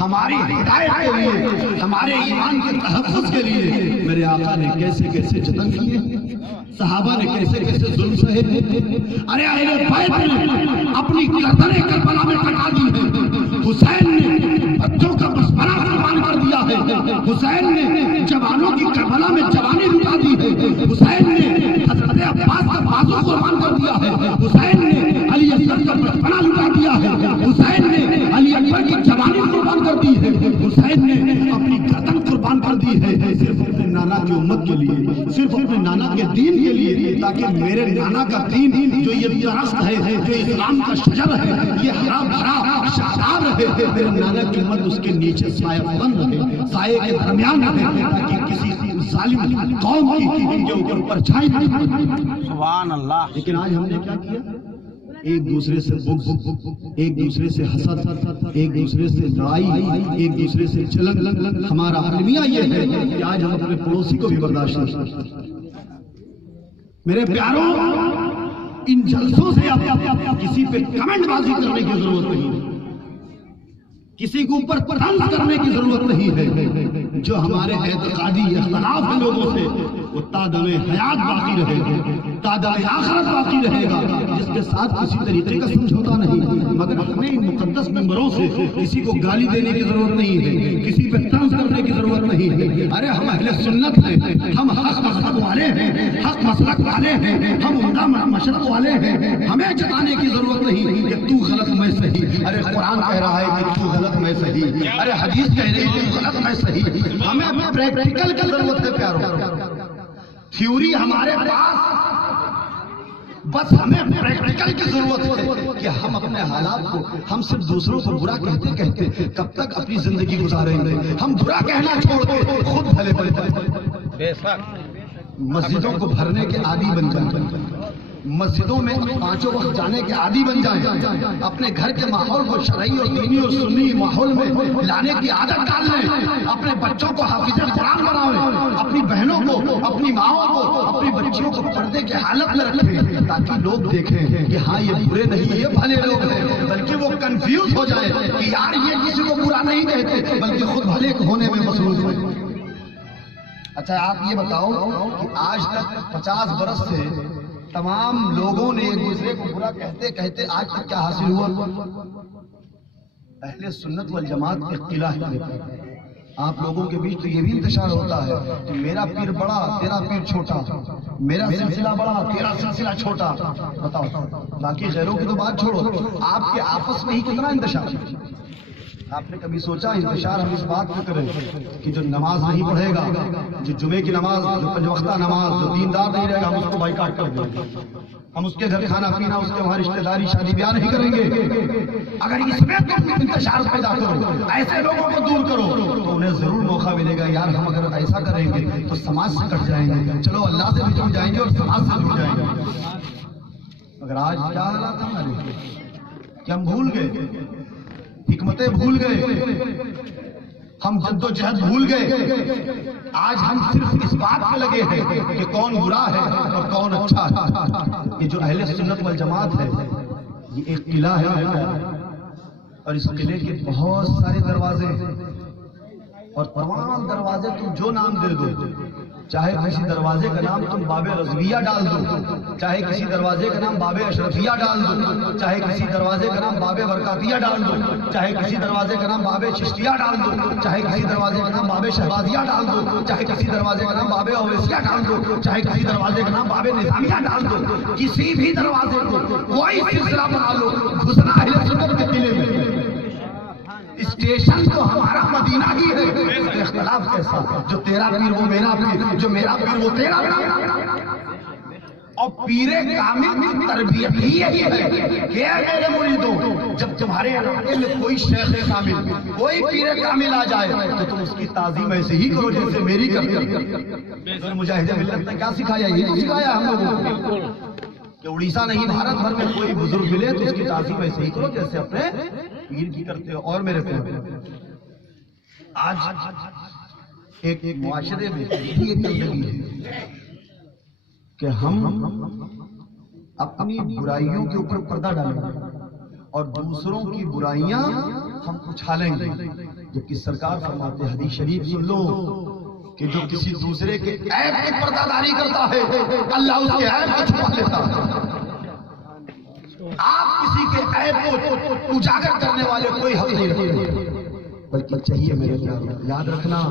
ہماری ہدایت کے لیے، ہمارے ایمان کے تحفظ کے لیے میرے آقا نے کیسے کیسے جتن کیے، صحابہ نے کیسے کیسے ظلم سہے۔ ارے اہل بیت نے اپنی گردنیں کربلا میں کٹا دی ہیں، حسین نے بچوں کا بسملہ قربان کر دیا ہے، حسین نے جوانوں کی کربلا میں جوانی لٹا دی ہے، حسین نے حضرت عباس کا بازو قربان کر دیا ہے، حسین نے علی اصغر کا بچپنا لٹا دیا ہے، حسین نے علی اکبر کی جوانی قربان کر دی ہے، حسین نے اپنی گردن قربان کر دی ہے، صرف اپنے نانا کی امت کے لیے، صرف اپنے نانا کے دین کے لیے، تاکہ میرے نانا کا دین جو یہ درخت ہے، جو اسلام کا شجر ہے، یہ ہرا بھرا شاداب رہے، میرے نانا کی امت اس کے نیچے سایہ بلند رہے، سائے کے درمیان رہے، تاکہ کسی ظالم قوم کی ان کے اوپر پرچھائی نہ پڑے۔ سبحان اللہ۔ لیکن آج ہم نے کیا کیا؟ ایک دوسرے سے بغض، ایک دوسرے سے حسد، ایک دوسرے سے لڑائی، ایک دوسرے سے جلن، ہمارا المیہ یہ ہے کہ آج ہم اپنے پڑوسی کو بھی برداشت نہیں کرتے۔ میرے پیاروں، ان جلسوں سے اب کسی پہ کمنٹ بازی کرنے کی ضرورت نہیں، کسی کے اوپر طنز کرنے کی ضرورت نہیں ہے۔ جو ہمارے اعتقادی اختلاف ہیں لوگوں سے، وہ تادم حیات باقی رہے گا، تادم آخرت باقی رہے گا، جس کے ساتھ کسی طریقے کا سمجھوتا نہیں۔ مگر ہمیں ان مقدس ممبروں سے کسی کو گالی دینے کی ضرورت نہیں ہے، کسی پہ طنز کرنے کی ضرورت نہیں ہے۔ ارے ہم اہل سنت ہیں، ہم حق مذہب والے ہیں، حق مسلک والے ہیں، ہم عمدہ مشرق والے ہیں۔ ہمیں جتانے کی ضرورت نہیں کہ تو غلط میں صحیح۔ ارے قرآن کہہ رہا ہے کہ تو غلط میں صحیح، ارے حدیث کہہ رہی ہے تو غلط میں صحیح۔ ہمیں پریکٹیکل کی ضرورت ہے پیاروں، تھیوری ہمارے پاس، بس ہمیں پریکٹیکل کی ضرورت ہے کہ ہم اپنے حالات کو، ہم صرف دوسروں کو برا کہتے کہتے کب تک اپنی زندگی گزاریں گے؟ ہم برا کہنا چھوڑ کے خود بھلے بن جائیں، مسجدوں کو بھرنے کے عادی بن جائیں، مسجدوں میں پانچوں وقت جانے کے عادی بن جائیں، اپنے گھر کے ماحول کو شرعی اور دینی اور سنی ماحول میں لانے کی عادت ڈال لیں، اپنے بچوں کو حافظ قرآن بنائیں، اپنی بہنوں کو، اپنی ماؤں کو، اپنی بچیوں کو پردے کے حالت میں رکھیں، تاکہ لوگ دیکھیں کہ ہاں یہ برے نہیں، یہ بھلے لوگ ہیں، بلکہ وہ کنفیوز ہو جائیں کہ یار یہ کسی کو برا نہیں کہتے بلکہ خود بھلے ہونے میں مصروف ہیں۔ اچھا آپ یہ بتاؤ کہ آج تک 50 برس سے تمام لوگوں نے ایک دوسرے کو برا کہتے کہتے آج تک کیا حاصل ہوا؟ اہل سنت والجماعت اختلاف ہے۔ آپ لوگوں کے بیچ تو یہ بھی انتشار ہوتا ہے کہ میرا پیر بڑا تیرا پیر چھوٹا، میرا سلسلہ بڑا تیرا سلسلہ چھوٹا۔ بتاؤ، باقی غیروں کی تو بات چھوڑو، آپ کے آپس میں ہی کتنا انتشار ہے؟ آپ نے کبھی سوچا انتشار ہم اس بات پہ کریں کہ جو نماز نہیں پڑھے گا، جو جمعے کی نماز، جو پنج وقتہ نماز، جو دیندار نہیں رہے گا، ہم اس کو بائیکاٹ کر دیں گے، ہم اس کے گھر کھانا پینا، اس کے وہاں رشتہ داری شادی بیاہ نہیں کریں گے۔ اگر اس میں تم انتشار پیدا کرو، ایسے لوگوں کو دور کرو، تو انہیں ضرور موقع ملے گا یار ہم اگر ایسا کریں گے تو سماج سے کٹ جائیں گے، چلو اللہ سے بھی جڑ جائیں گے اور سماج سے جڑ جائیں گے۔ مگر آج کیا حالات ہمارے کہ ہم بھول گئے، حکمتیں بھول گئے، ہم جد و جہد بھول گئے۔ آج ہم صرف اس بات پہ لگے ہیں کہ کون برا ہے اور کون اچھا ہے۔ یہ جو اہل سنت والجماعت ہے، یہ ایک قلعہ ہے اور اس قلعے کے بہت سارے دروازے ہیں، اور تمام دروازے تم جو نام دے دو، چاہے کسی دروازے کا نام تم باب رضویہ ڈال دو، چاہے کسی دروازے کا نام باب اشرفیہ ڈال دو، چاہے کسی دروازے کا نام باب برکاتیہ ڈال دو، چاہے کسی دروازے کا نام باب چشتیہ ڈال دو، چاہے کسی دروازے کا نام باب شہبازیہ ڈال دو، چاہے کسی دروازے کا نام باب اویسیہ ڈال دو، چاہے کسی دروازے کا نام باب نظامیہ ڈال دو، کسی بھی دروازے کو کوئی سلسلہ بنا لو، گھسنا اہل سنت کے قلعے میں۔ اسٹیشن تو ہمارا مدینہ ہی ہے، اختلاف کیسا؟ جو تیرا پیر وہ میرا پیر، جو میرا پیر وہ تیرا پیر۔ اور پیر کامل کی تربیت ہی یہی ہے کہ اے میرے مریدوں، جب تمہارے علاقے میں کوئی شیخ کامل، کوئی پیر کامل آ جائے تو تم اس کی تعظیم ایسے ہی کرو جیسے میری کرتے۔ مجاہد ملت نے کیا سکھایا؟ یہ نہیں سکھایا ہم لوگوں کو کہ اڑیسہ نہیں بھارت بھر میں کوئی بزرگ ملے تو اس کی تعظیم ایسے ہی کرو جیسے اپنے پیر کی کرتے ہو۔ اور میرے پیر آج ایک معاشرے میں یہ گندگی ہے کہ ہم اپنی برائیوں کے اوپر پردہ ڈالیں گے اور دوسروں کی برائیاں ہم اچھالیں گے، جبکہ سرکار فرماتے ہیں، حدیث شریف سن لو، کہ جو کسی دوسرے کے عیب کی پردہ داری کرتا ہے اللہ اس کے عیب کو چھپا لیتا ہے۔ آپ کسی کے عیب کو اجاگر کرنے والے کوئی حق نہیں رکھتے، بلکہ چاہیے میرے پیارو یاد رکھنا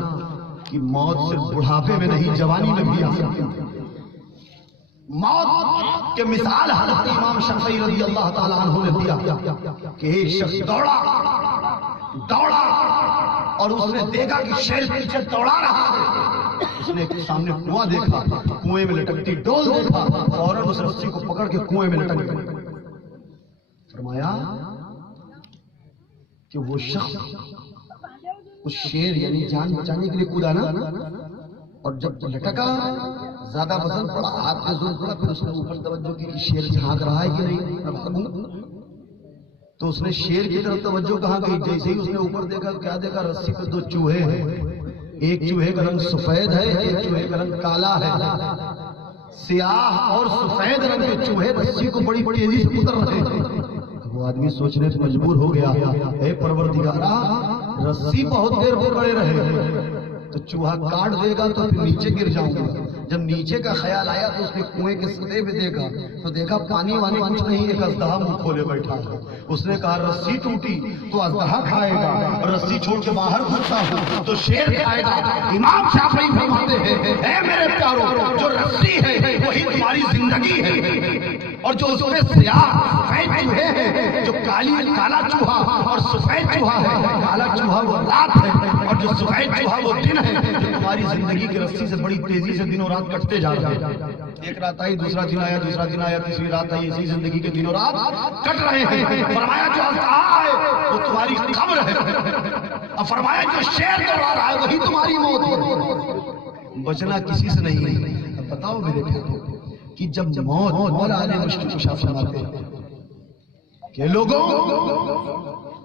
کہ موت صرف بڑھاپے میں نہیں، جوانی میں بھی آ سکتی ہے۔ موت کے مثال حضرت امام شافعی رضی اللہ تعالیٰ عنہ نے دیا کہ ایک شخص دوڑا اور اس نے دیکھا کہ شیر پیچھے دوڑا رہا ہے، اس نے سامنے کنواں دیکھا، کنویں میں لٹکتی ڈول دیکھا، فوراً اس رسی کو پکڑ کے کنویں میں لٹک دیا۔ فرمایا کہ وہ شخص اس شیر یعنی جان بچانے کے لیے کودا نا، اور جب لٹکا زیادہ پسند پڑا، ہاتھ پہ زور پڑا، پھر اس نے اوپر توجہ کی کہ شیر جھانک رہا ہے کہ نہیں، میں بھاگوں گا۔ تو اس نے شیر کی طرف توجہ کہاں گئی، جیسے ہی اس نے اوپر دیکھا کیا دیکھا، رسی پہ دو چوہے ہیں، ایک چوہے کا رنگ سفید ہے، ایک چوہے کا رنگ کالا ہے۔ سیاہ اور سفید رنگ کے چوہے رسی کو بڑی تیزی سے اتر رہے ہیں۔ وہ آدمی سوچنے پر مجبور ہو گیا، اے پروردگارا، رسی بہت دیر پکڑے رہے تو چوہا کاٹ دے گا تو پھر نیچے گر جاؤں گا۔ جب نیچے کا خیال آیا تو اس نے کنویں کے سطح پہ دیکھا تو دیکھا پانی وانی کچھ نہیں، ایک اژدہا منہ کھولے بیٹھا ہے۔ اس نے کہا رسی ٹوٹی تو اژدہا کھائے گا، اور رسی چھوڑ کے باہر گھستا ہوں تو شیر کھائے گا۔ امام شافعی فرماتے ہیں، اے میرے پیارو، جو رسی ہے وہی تمہاری زندگی ہے، اور جو اس میں سیاہ سفید چوہے ہیں، جو کالا چوہا اور سفید چوہا ہے، کالا چوہا وہ رات ہے اور جو سفید چوہا وہ دن ہے، جو تمہاری زندگی کی رسی سے بڑی تیزی سے دن اور رات کٹتے جا رہے ہیں۔ ایک رات آئی، دوسرا دن آیا، دوسرا دن آیا، تیسری رات آئی، اسی زندگی کے دن اور رات کٹ رہے ہیں۔ فرمایا جو اژدہا ہے وہ تمہاری قبر ہے، اور فرمایا جو شیر دوڑا رہا ہے وہی تمہاری موت ہے۔ بچنا کسی سے نہیں ہے۔ اب بتاؤ میرے پیارو کہ جب موت، مولا علی مشکل کشا فرماتے ہیں کہ لوگوں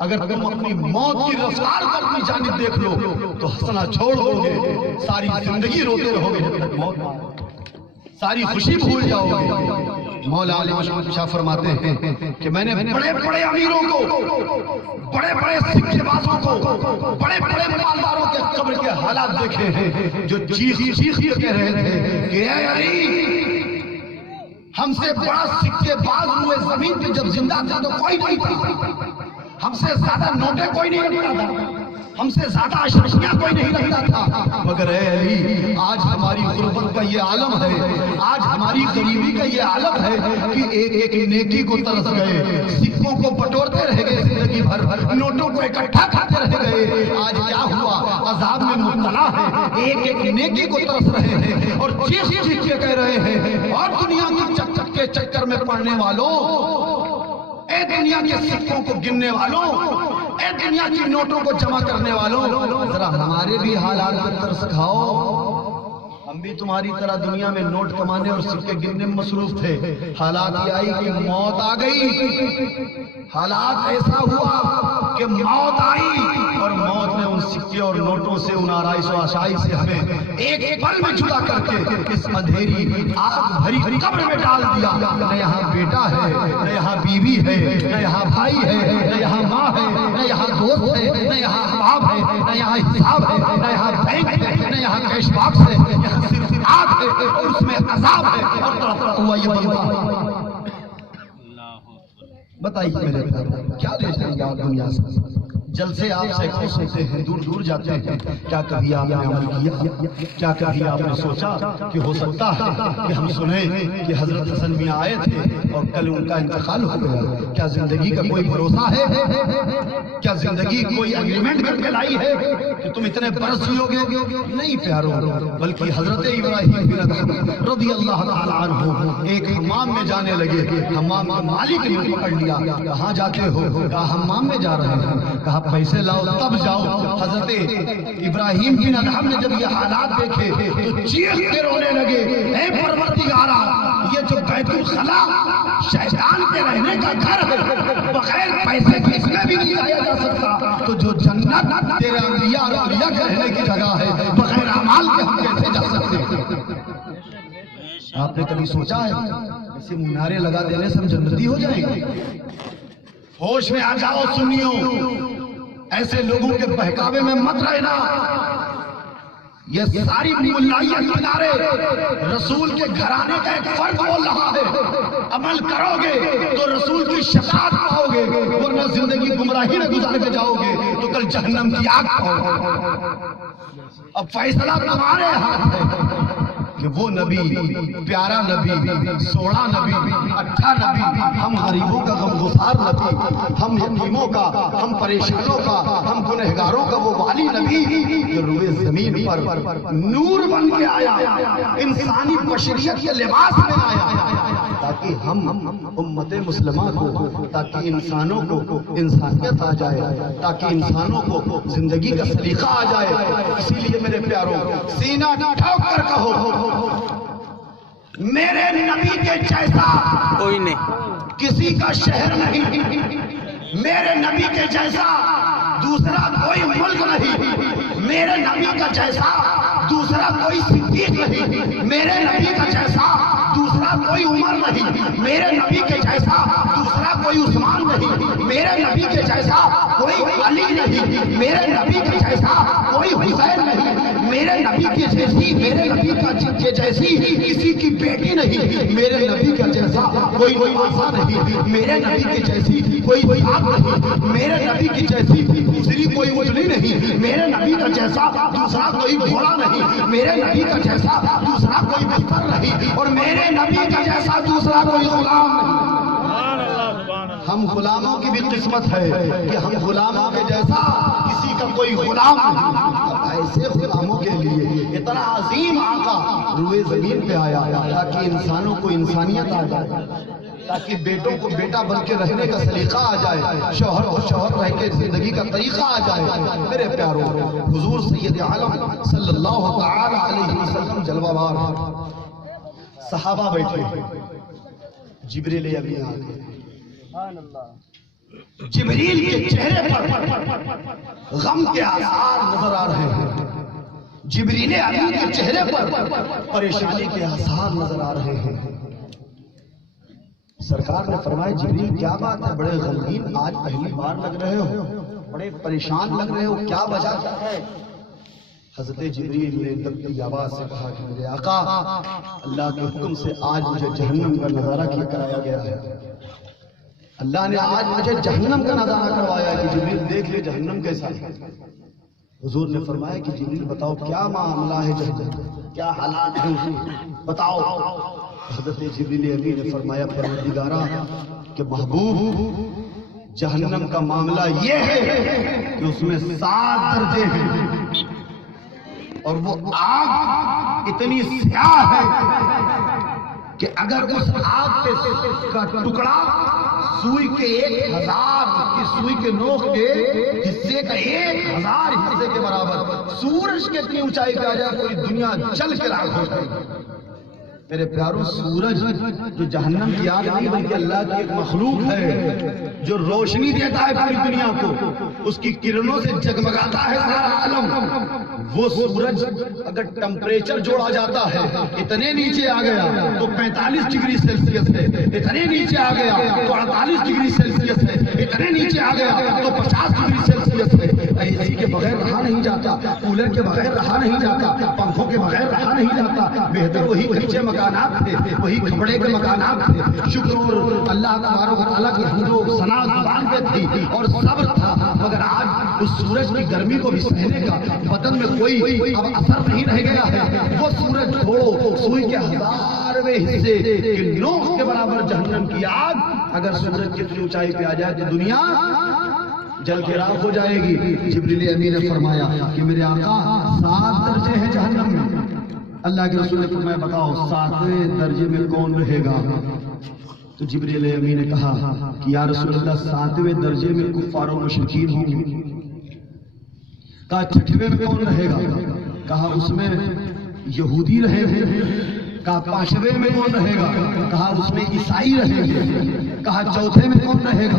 اگر تم اپنی موت کی رفتار کو اپنی جانب دیکھ لو تو ہنسنا چھوڑ دو گے، ساری زندگی روتے رہو گے جب تک موت نہ آئے، ساری خوشی بھول جاؤ گے۔ مولا علی مشکل کشا فرماتے ہیں کہ میں نے بڑے بڑے امیروں کو، بڑے بڑے سکے بازوں کو، بڑے بڑے مالداروں کے قبر کے حالات دیکھے ہیں جو چیخ کے کہہ رہے تھے کہ اے علی، ہم سے بڑا سکے باز ہوئے زمین پہ جب زندہ تھے تو کوئی نہیں تھا، ہم سے زیادہ نوٹیں کوئی نہیں رکھتا تھا، ہم سے زیادہ اشرفیاں کوئی نہیں رکھتا تھا، مگر اے علی آج ہماری غربت کا یہ عالم ہے، آج ہماری غریبی کا یہ عالم ہے کہ ایک ایک نیکی کو ترس گئے، سکوں کو بٹورتے رہ گئے زندگی بھر، نوٹوں کو اکٹھا کرتے رہ گئے۔ آج کیا ہوا، عذاب میں مبتلا ہے، ایک ایک نیکی کو ترس رہے ہیں اور چیخ چیخ کے کہہ رہے ہیں، اور دنیا کی چک کے چکر میں پڑنے والوں، اے دنیا کے سکوں کو گننے والوں، اے دنیا کی نوٹوں کو جمع کرنے والوں، ذرا ہمارے بھی حالات پر ترس کھاؤ۔ ہم بھی تمہاری طرح دنیا میں نوٹ کمانے اور سکے گننے میں مصروف تھے، حالات یہ آئی کہ موت آ گئی، حالات ایسا ہوا کہ موت آئی اور موت نے ان سکے اور نوٹوں سے، ان آرائش و آشائش سے ہمیں ایک پل میں جدا کر کے اس اندھیری آگ بھری قبر میں ڈال دیا۔ نہ یہاں بیٹا ہے، نہ یہاں بیوی ہے، نہ یہاں بھائی ہے، نہ یہاں ماں ہے، نہ یہاں دوست ہے، نہ یہاں احباب ہے، نہ یہاں حساب ہے، نہ یہاں بینک ہے، نہ یہاں کیش باکس ہے، یہاں صرف آگ ہے اور اس میں عذاب ہے اور تڑپتا ہوا یہ بندہ۔ بتائیے میرے پیارو کیا لے جائیں گے آپ دنیا سے؟ جلسے آپ سینکڑوں سنتے ہیں، دور دور جاتے ہیں، کیا کبھی آپ نے عمل کیا؟ کیا کبھی آپ نے سوچا کہ ہو سکتا ہے کہ ہم سنیں کہ حضرت حسن میاں آئے تھے اور کل ان کا انتقال ہو گیا؟ کیا زندگی کا کوئی بھروسہ ہے؟ کیا زندگی کوئی اگریمنٹ کر کے لائی ہے کہ تم اتنے برس جیو گے؟ نہیں پیارو، بلکہ حضرت ابراہیم بن ادہم رضی اللہ تعالیٰ عنہ ایک حمام میں جانے لگے، حمام کا مالک نے پکڑ لیا، کہاں جاتے ہو؟ کہا حمام میں جا رہے ہیں۔ کہا پیسے لاؤ تب جاؤ۔ حضرت ابراہیم بن ادہم نے جب یہ حالات دیکھے تو چیخ کے رونے لگے، اے پروردگارا، یہ جو بیت الخلا شیطان کے رہنے کا گھر ہے، بغیر پیسے کے اس میں بھی نہیں جایا جا سکتا، تو جو جنت تیرے انبیاء اور اولیاء کے رہنے کی جگہ ہے، بغیر اعمال کے ہم کیسے جا سکتے ہیں؟ آپ نے کبھی سوچا ہے اسے منارے لگا دینے سے ہم جنتی ہو جائیں گے؟ ہوش میں آ جاؤ سنیو، ایسے لوگوں کے بہکاوے میں مت رہنا۔ یہ ساری ملائیت کنارے رسول کے گھرانے کا ایک فرد بول رہا ہے، عمل کرو گے تو رسول کی شفاعت پاؤ گے، ورنہ زندگی گمراہی میں گزار کے جاؤ گے تو کل جہنم کی آگ پاؤ گے۔ اب فیصلہ تمہارے ہاتھ ہے کہ وہ نبی، پیارا نبی، سوڑا نبی، اچھا نبی، ہم غریبوں کا غمگسار نبی، ہم یتیموں کا، ہم پریشانوں کا، ہم گنہگاروں کا وہ والی نبی جو روئے زمین پر نور بن کے آیا، انسانی بشریت کے لباس میں آیا، تاکہ ہم امت مسلمہ کو، تاکہ انسانوں کو انسانیت آ جائے، تاکہ انسانوں کو زندگی کا سلیقہ آ جائے۔ اسی لیے میرے پیاروں سینہ ٹھوک کر کہو میرے نبی کے جیسا کوئی نہیں، کسی کا شہر نہیں، میرے نبی کے جیسا دوسرا کوئی ملک نہیں، میرے نبی کا جیسا دوسرا کوئی صدیق نہیں، میرے نبی کا جیسا دوسرا کوئی عمر نہیں، میرے نبی کے جیسا دوسرا کوئی عثمان نہیں، میرے نبی کے جیسا کوئی علی نہیں، میرے نبی کے جیسا کوئی حسین نہیں، میرے نبی کے جیسی، میرے نبی کے جیسی کسی کی بیٹی نہیں، میرے نبی کا جیسا کوئی آسا نہیں، میرے نبی کے جیسی کوئی ساتھ نہیں، میرے نبی کی جیسی دوسری کوئی اجلی نہیں، میرے نبی کا جیسا دوسرا کوئی گھوڑا نہیں، میرے نبی کا جیسا دوسرا کوئی بستر نہیں، اور میرے نبی کا جیسا دوسرا کوئی غلام نہیں۔ ہم غلاموں کی بھی قسمت ہے کہ ہم غلاموں کے جیسا کسی کا کوئی غلام نہیں۔ ایسے غلاموں کے لیے اتنا عظیم آقا روئے زمین پہ آیا تاکہ انسانوں کو انسانیت آ جائے، تاکہ بیٹوں کو بیٹا بن کے رہنے کا سلیقہ آ جائے، شوہر کو شوہر رہ کے زندگی کا طریقہ آ جائے۔ میرے پیاروں، حضور سید عالم صلی اللہ تعالی علیہ وسلم جلوہ بار، صحابہ بیٹھے، جبریل امین آ گئے۔ جبریل کے چہرے پر غم کے آثار نظر آ رہے ہیں، جبریل امین کے چہرے پر پریشانی کے آثار نظر آ رہے ہیں۔ سرکار نے فرمایا جبریل کیا بات ہے، بڑے غمگین آج پہلی بار لگ رہے ہو، بڑے پریشان لگ رہے ہو، کیا وجہ ہے؟ حضرت جبریل نے دبتی آواز سے کہا کہ میرے آقا اللہ کے حکم سے آج مجھے جہنم کا نظارہ کرایا گیا ہے، اللہ نے آج مجھے جہنم کا نظارہ کروایا کہ جبریل دیکھ لے جہنم کیسا ہے۔ حضور نے فرمایا کہ جبریل بتاؤ کیا معاملہ ہے جہنم، کیا حالات ہیں بتاؤ۔ حضرت جبریل امین نے فرمایا پروردگارا کہ محبوب جہنم کا معاملہ یہ ہے کہ اس میں 7 درجے ہیں، اور وہ آگ اتنی سیاہ ہے کہ اگر اس آگ کا ٹکڑا سوئی کے 1000 اس کی سوئی کے نوک کے حصے کا 1000 حصے کے برابر سورج کے اتنی اونچائی پہ آ جائے کوئی دنیا جل کے راکھ ہو جائے۔ میرے پیاروں، سورج جو جہنم کی آگ نہیں بلکہ اللہ کی ایک مخلوق ہے جو روشنی دیتا ہے پوری دنیا کو، اس کی کرنوں سے جگمگاتا ہے سارا عالم۔ وہ سورج اگر ٹمپریچر جوڑا جاتا ہے اتنے نیچے آ گیا تو 45 ڈگری سیلسیس ہے، اتنے نیچے آ گیا تو 48 ڈگری سیلسیس ہے، اتنے نیچے آ گیا تو 50 ڈگری سیلسیس ہے۔ اے سی کے بغیر رہا نہیں جاتا، کولر کے بغیر رہا نہیں جاتا، پنکھوں کے بغیر رہا نہیں جاتا۔ بہتر وہی کچے مکانات تھے، وہی کھپڑے کے مکانات تھے، شکر اور اللہ تبارک و تعالیٰ کی حمد و ثنا زبان پہ تھی اور صبر تھا، مگر آج اس سورج کی گرمی کو بھی سہنے کا بدن میں کوئی اب اثر نہیں رہ گیا ہے۔ وہ سورج چھوڑو، سوئی کے 1000ویں حصے کے نوک کے برابر جہنم کی آگ اگر سورج کی اتنی اونچائی پہ آ جائے تو دنیا جل کے راکھ ہو جائے گی۔ جبریل امین نے فرمایا کہ میرے آقا 7 درجے ہیں جہنم میں۔ اللہ کے رسول نے فرمایا بتاؤ 7ویں درجے میں کون رہے گا؟ تو جبریل امین نے کہا کہ یا رسول اللہ 7ویں درجے میں کفار و مشرکین ہوں گے۔ کہا 6ویں میں کون رہے گا؟ کہا اس میں یہودی رہے گے۔ کہا 5ویں میں کون رہے گا؟ کہا اس میں عیسائی رہیں گے۔ کہا 4تھے میں کون رہے گا؟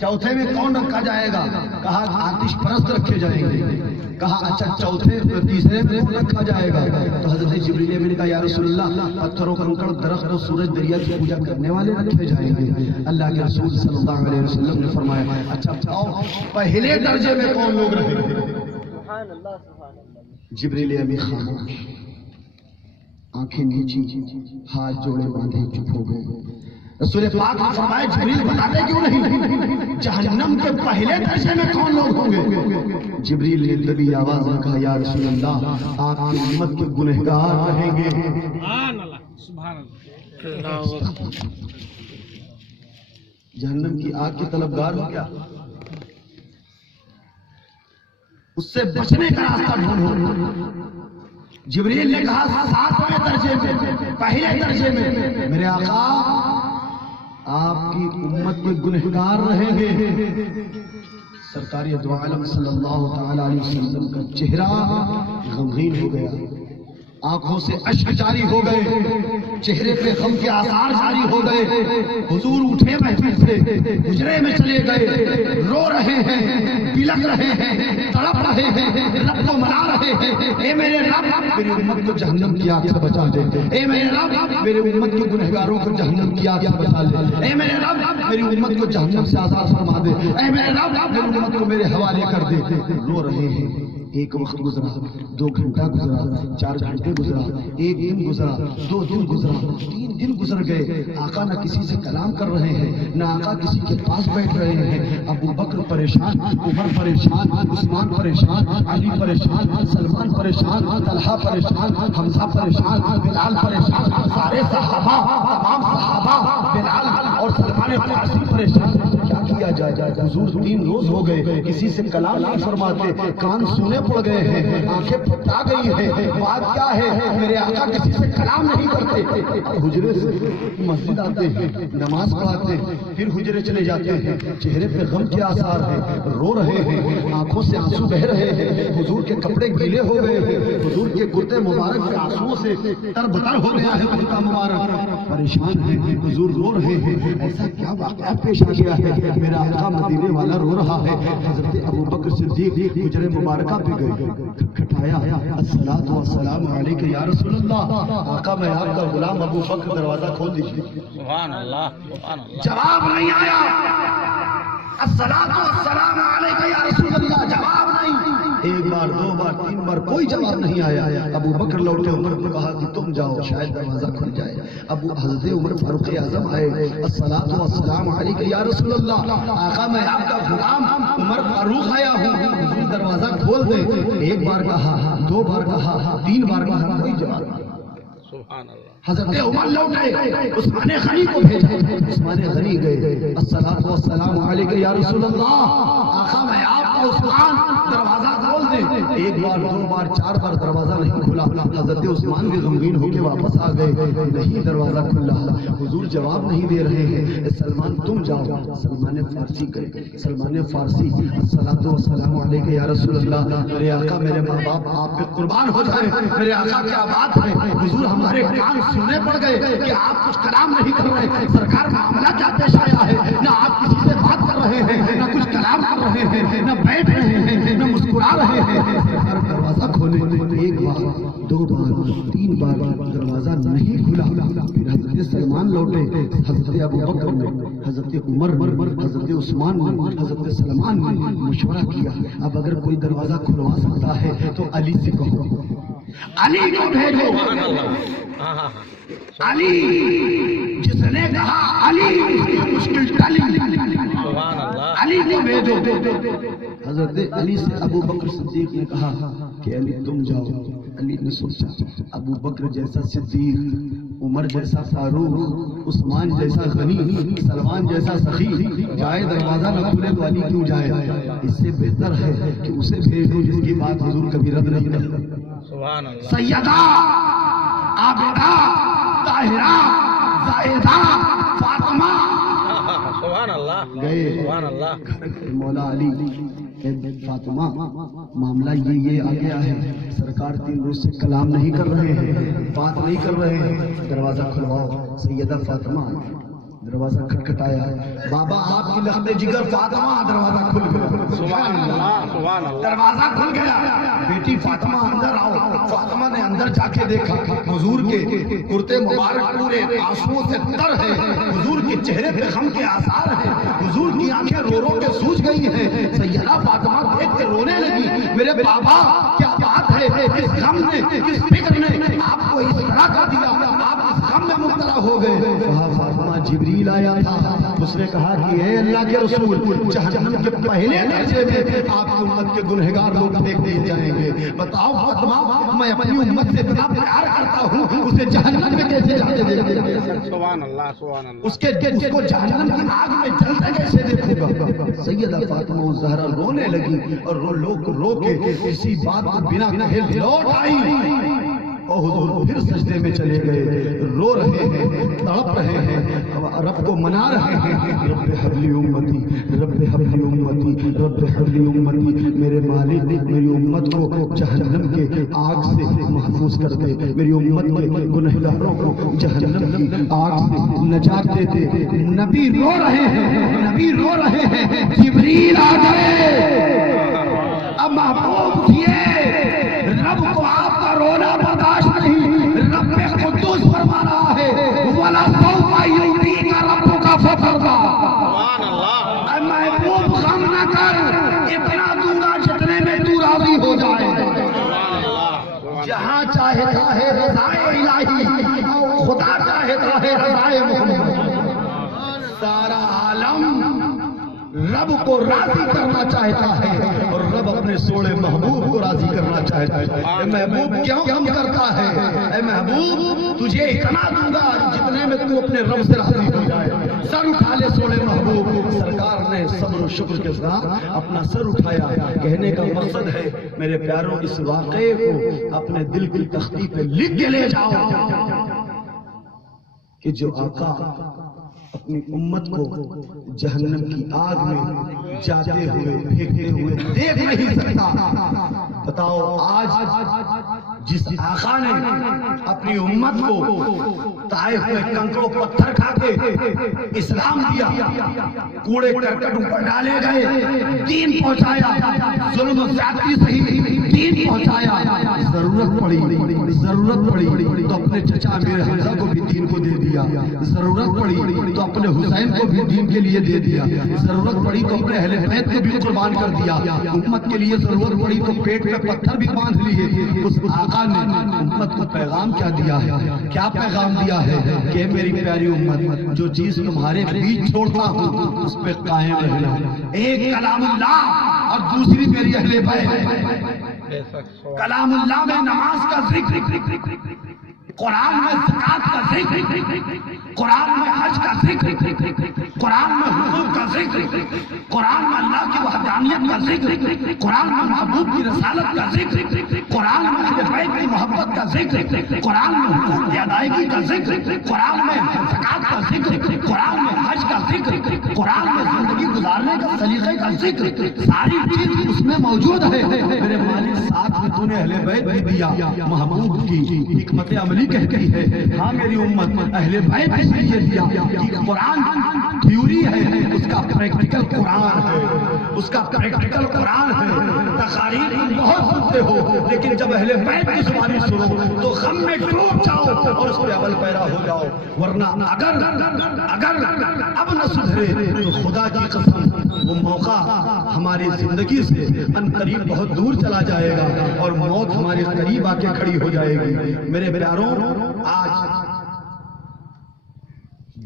4تھے میں کون رکھا جائے گا؟ کہا آتش پرست رکھے جائیں گے۔ کہا اچھا 3 میں کون رکھا جائے گا؟ تو حضرت جبریل امین نے کہا یا رسول اللہ پتھروں کنکڑ درخت اور سورج دریا کی پوجا کرنے والے رکھے جائیں گے۔ اللہ کے رسول صلی اللہ علیہ وسلم نے فرمایا اچھا بتاؤ پہلے درجے میں کون لوگ رہیں گے؟ جبریل امین خاموش، آنکھیں نیچی، ہاتھ جوڑے باندھے چپ ہو گئے۔ رسول پاک نے فرمایا جبریل بتاتے کیوں نہیں جہنم کے پہلے درجے میں کون لوگ ہوں گے؟ جبریل نے دبی آواز میں کہا یا رسول اللہ آپ کی امت کے گنہگار رہیں گے۔ سبحان اللہ، سبحان اللہ۔ جہنم کی آگ کے طلبگار ہو کیا؟ اس سے بچنے کا راستہ ڈھونڈو۔ جبریل نے کہا 7ویں درجے میں، پہلے درجے میں میرے آقا آپ کی امت کے گنہگار رہیں گے۔ سرکاری دو عالم صلی اللہ تعالی علیہ وسلم کا چہرہ غمگین ہو گیا۔ آنکھوں سے اشک جاری ہو گئے، چہرے پہ غم کے آثار جاری ہو گئے. حضور اٹھے محفل سے حجرے میں چلے گئے، رو رہے ہیں، بلک رہے ہیں، تڑپ رہے ہیں، رب کو منا رہے ہیں. اے میرے رب میری امت کو جہنم کی آگ سے بچا دے. اے میرے رب میرے امت کے گنہگاروں کو جہنم کی آگ سے بچا لے. اے میرے رب میری امت کو جہنم سے آزاد فرما دے. اے میرے رب میری امت کو میرے حوالے کر دے. رو رہے ہیں. ایک وقت گزرا، 2 گھنٹہ گزرا، 4 گھنٹے گزرا، 1 دن گزرا، 2 دن گزرا، 3 دن گزر گئے. آقا نہ کسی سے کلام کر رہے ہیں، نہ آقا کسی کے پاس بیٹھ رہے ہیں. ابو بکر پریشان، عمر پریشان، عثمان پریشان، علی پریشان، سلمان پریشان، طلحہ پریشان، حمزہ پریشان، بلال پریشان، سارے صحابہ، تمام صحابہ، بلال اور سلمان فارسی پریشان. کیا کیا جائے؟ حضور 3 روز ہو گئے، کسی سے کلام نہیں فرماتے، کان سونے پڑ گئے ہیں، آنکھیں پھٹا گئی ہیں. بات کیا ہے؟ میرے آقا کسی سے کلام نہیں کرتے. حجرے سے مسجد آتے ہیں، نماز پڑھاتے ہیں، پھر حجرے چلے جاتے ہیں. چہرے پہ غم کے آثار ہیں، رو رہے ہیں، آنکھوں سے آنسو بہ رہے ہیں. حضور کے کپڑے گیلے ہو گئے ہیں، حضور کے کرتے مبارک کے آنسوؤں سے تربتر ہو گیا ہے کرتا مبارک. پریشان ہیں، حضور رو رہے ہیں. ایسا کیا واقعہ پیش آ گیا ہے؟ میرا آقا مدینے والا رو رہا ہے. حضرت ابو بکر صدیق حجرے مبارکہ پہ گئے، کھٹایا، الصلاۃ والسلام علیک یا رسول اللہ. آقا میں آپ کا غلام ابو بکر، دروازہ کھول دیجیے. سبحان اللہ سبحان اللہ. جواب نہیں آیا. الصلاۃ والسلام علیک یا رسول اللہ، جواب نہیں. 1 بار 2 بار 3 بار کوئی جواب نہیں آیا. ابو بکر لوٹے، عمر کو کہا کہ تم جاؤ، شاید دروازہ کھل جائے. حضرت عمر فاروق اعظم آئے، الصلاۃ والسلام علیک یا رسول اللہ. آقا میں آپ کا غلام عمر فاروق آیا ہوں، حضور دروازہ کھول دیں. 1 بار کہا، 2 بار کہا، 3 بار کہا، کوئی جواب نہیں. سبحان اللہ. حضرت عمر لوٹے، عثمان غنی کو بھیجا. عثمان غنی گئے، الصلاۃ والسلام علیک یا رسول اللہ. آقا میں آپ کا عثمان، دروازہ کھول دیں. 1 بار 2 بار 4 بار دروازہ نہیں کھلا. حضرت عثمان بھی غمگین ہو کے واپس آ گئے، نہیں دروازہ کھلا. حضور جواب نہیں دے رہے ہیں. سلمان تم جاؤ. سلمان فارسی گئے. سلمان فارسی، الصلاۃ والسلام علیک یا رسول اللہ. میرے آقا میرے ماں باپ آپ پہ قربان ہو جائیں. میرے آقا کیا بات ہے؟ حضور ہمارے کان سننے پڑ گئے کہ آپ کچھ کلام نہیں کر رہے. سرکار معاملہ کیا پیش آیا ہے؟ نہ آپ کسی سے بات کر رہے ہیں، نہ کچھ کلام کر رہے ہیں، نہ بیٹھ رہے ہیں، نہ مسکرا رہے ہیں. دروازہ کھولے. 1 بار 2 بار 3 بار دروازہ نہیں کھلا. پھر حضرت سلمان لوٹے. حضرت ابو بکر نے، حضرت عمر نے، حضرت عثمان نے، حضرت سلمان نے مشورہ کیا، اب اگر کوئی دروازہ کھلوا سکتا ہے تو علی سے کہو، علی کو بھیجو. علی جس نے کہا علی اس کی مشکل ٹلی. علی کو بھیجو. حضرت علی سے ابو بکر صدیق نے کہا کہ علی تم جاؤ. علی نے سوچا ابو بکر جیسا صدیق، عمر جیسا فاروق، عثمان جیسا غنی، سلمان جیسا سخی جائے دروازہ نہ کھلے تو علی کیوں جائے؟ اس سے بہتر ہے کہ اسے بھیج دو جس کی بات حضور کبھی رد نہیں کرتے. سیدہ، عابدہ، طاہرہ، زاہدہ، فاطمہ. سبحان اللہ. گئے سبحان اللہ. مولا علی، فاطمہ معاملہ یہ آ گیا ہے، سرکار 3 روز سے کلام نہیں کر رہے ہیں، بات نہیں کر رہے ہیں، دروازہ کھلواؤ. سیدہ فاطمہ دروازہ کھٹکھٹایا. بابا آپ کی لخت جگر فاطمہ. دروازہ کھل گیا. سبحان اللہ سبحان اللہ. دروازہ کھل گیا. بیٹی فاطمہ اندر آؤ. فاطمہ نے اندر جا کے دیکھا حضور کے کرتے مبارک پورے آنسوؤں سے تر ہے. حضور کے چہرے پہ غم کے آثار ہیں. حضور کی آنکھیں رو رو کے سوج گئی ہیں. سیدہ فاطمہ دیکھ کے رونے لگی. میرے بابا کیا بات ہے؟ کس غم نے، کس فکر نے آپ کو اس طرح کر دیا؟ آپ اس غم میں مبتلا ہو گئے. فاطمہ جبریل آیا تھا، اس نے کہا کہ اے اللہ کے رسول، جہنم کے پہلے درجے میں آپ کی امت کے گنہگار لوگ پھینک دیے جائیں گے. بتاؤ فاطمہ، میں اپنی امت سے اتنا پیار کرتا ہوں، اسے جہنم میں کیسے جانے دے؟ سبحان اللہ سبحان اللہ. اس کو جہنم کی آگ میں جلتے کیسے دیکھوں گا؟ سیدہ فاطمہ الزہرا رونے لگی اور رو کے اسی بات کو بنا کہے لوٹ آئی. اور حضور پھر سجدے میں چلے گئے، رو رہے ہیں، تڑپ رہے ہیں، رب کو منا رہے ہیں، رب حبلی امتی، رب حبلی امتی، رب حبلی امتی، میرے مالک میری امت کو جہنم کے آگ سے محفوظ کر دے، میری امت کے گنہگاروں کو جہنم کی آگ سے نجات دے دے۔ نبی رو رہے ہیں، نبی رو رہے ہیں، جبریل آ گئے، اب محبوب کیے، رب کو آپ کا رونا برداشت نہیں، رب قدوس فرما رہا ہے وَلَا سَوْفَ يُعْطِيكَ رَبُّكَ فَتَرْضَىٰ۔ اے محبوب غم نہ کر، اتنا دوں گا جتنے میں تو راضی ہو جائے۔ جہاں چاہتا ہے رضائے الہی، خدا چاہتا ہے رضائے محمد۔ سارا عالم رب کو راضی کرنا چاہتا ہے اور رب اپنے سوڑے محبوب کو راضی کرنا چاہتا ہے۔ اے محبوب کیوں غم کرتا ہے؟ اے محبوب تجھے اتنا دوں گا جتنے میں تو اپنے رب سے راضی ہو جائے۔ سر اٹھا لے سوڑے محبوب۔ سرکار نے صبر و شکر کے ساتھ اپنا سر اٹھایا۔ کہنے کا مقصد ہے میرے پیاروں اس واقعے کو اپنے دل کی تختی پہ لکھ کے لے جاؤ کہ جو آقا اپنی امت کو جہنم کی آگ میں جاتے ہوئے پھینکتے ہوئے دیکھ نہیں سکتا، بتاؤ آج جس آقا نے اپنی امت کو طائف میں کنکر و پتھر کھا کے اسلام دیا، کوڑے کرکٹ اوپر ڈالے گئے، دین پہنچایا، ظلم و زیادتی صحیح دین پہنچایا، ضرورت پڑی تو اپنے چچا امیر حمزہ کو بھی دین کو دے دیا، ضرورت پڑی تو اپنے حسین کو بھی دین کے لیے دے دیا، ضرورت پڑی تو اپنے اہل بیت کو بھی قربان کر دیا، امت کے لیے ضرورت پڑی تو پیٹ پہ پتھر بھی باندھ لیے۔ اس آقا نے امت کو پیغام کیا دیا ہے؟ کیا پیغام دیا ہے کہ میری پیاری امت جو چیز تمہارے بیچ چھوڑتا ہوں اس پہ قائم رہنا، ایک کلام اللہ اور دوسری میری اہل بیت۔ کلام اللہ میں نماز کا ذکر، قرآن میں زکات کا ذکر، قرآن میں حج کا ذکر، قرآن میں حقوق کا ذکر، قرآن میں اللہ کی وحدانیت کا ذکر، قرآن میں محبوب کی رسالت کا ذکر، قرآن میں اہل بیت کی محبت کا ذکر، قرآن میں حقوق کی ادائیگی کا ذکر، قرآن میں زکات کا ذکر، قرآن میں حج کا ذکر، قرآن میں زندگی گزارنے کا طریقے کا ذکر، ساری چیز اس میں موجود ہے۔ میرے مالک ساتھ میں تو نے اہل بیت بھی دیا، محبوب کی حکمت عملی کہتی ہے ہاں میری امت اہل بیت اس لیے دیا کہ قرآن تھیوری ہے، اس کا پریکٹیکل قرآن ہے، اس کا پریکٹیکل قرآن ہے۔ تقاریر بہت سنتے ہو لیکن جب اہل بیت کی زبانی سنو تو غم میں ڈوب جاؤ اور اس پہ عمل پیرا ہو جاؤ، ورنہ اگر اب نہ سدھرے تو خدا کی قسم وہ موقع ہماری زندگی سے ان قریب بہت دور چلا جائے گا اور موت ہمارے قریب آ کے کھڑی ہو جائے گی۔ میرے پیاروں آج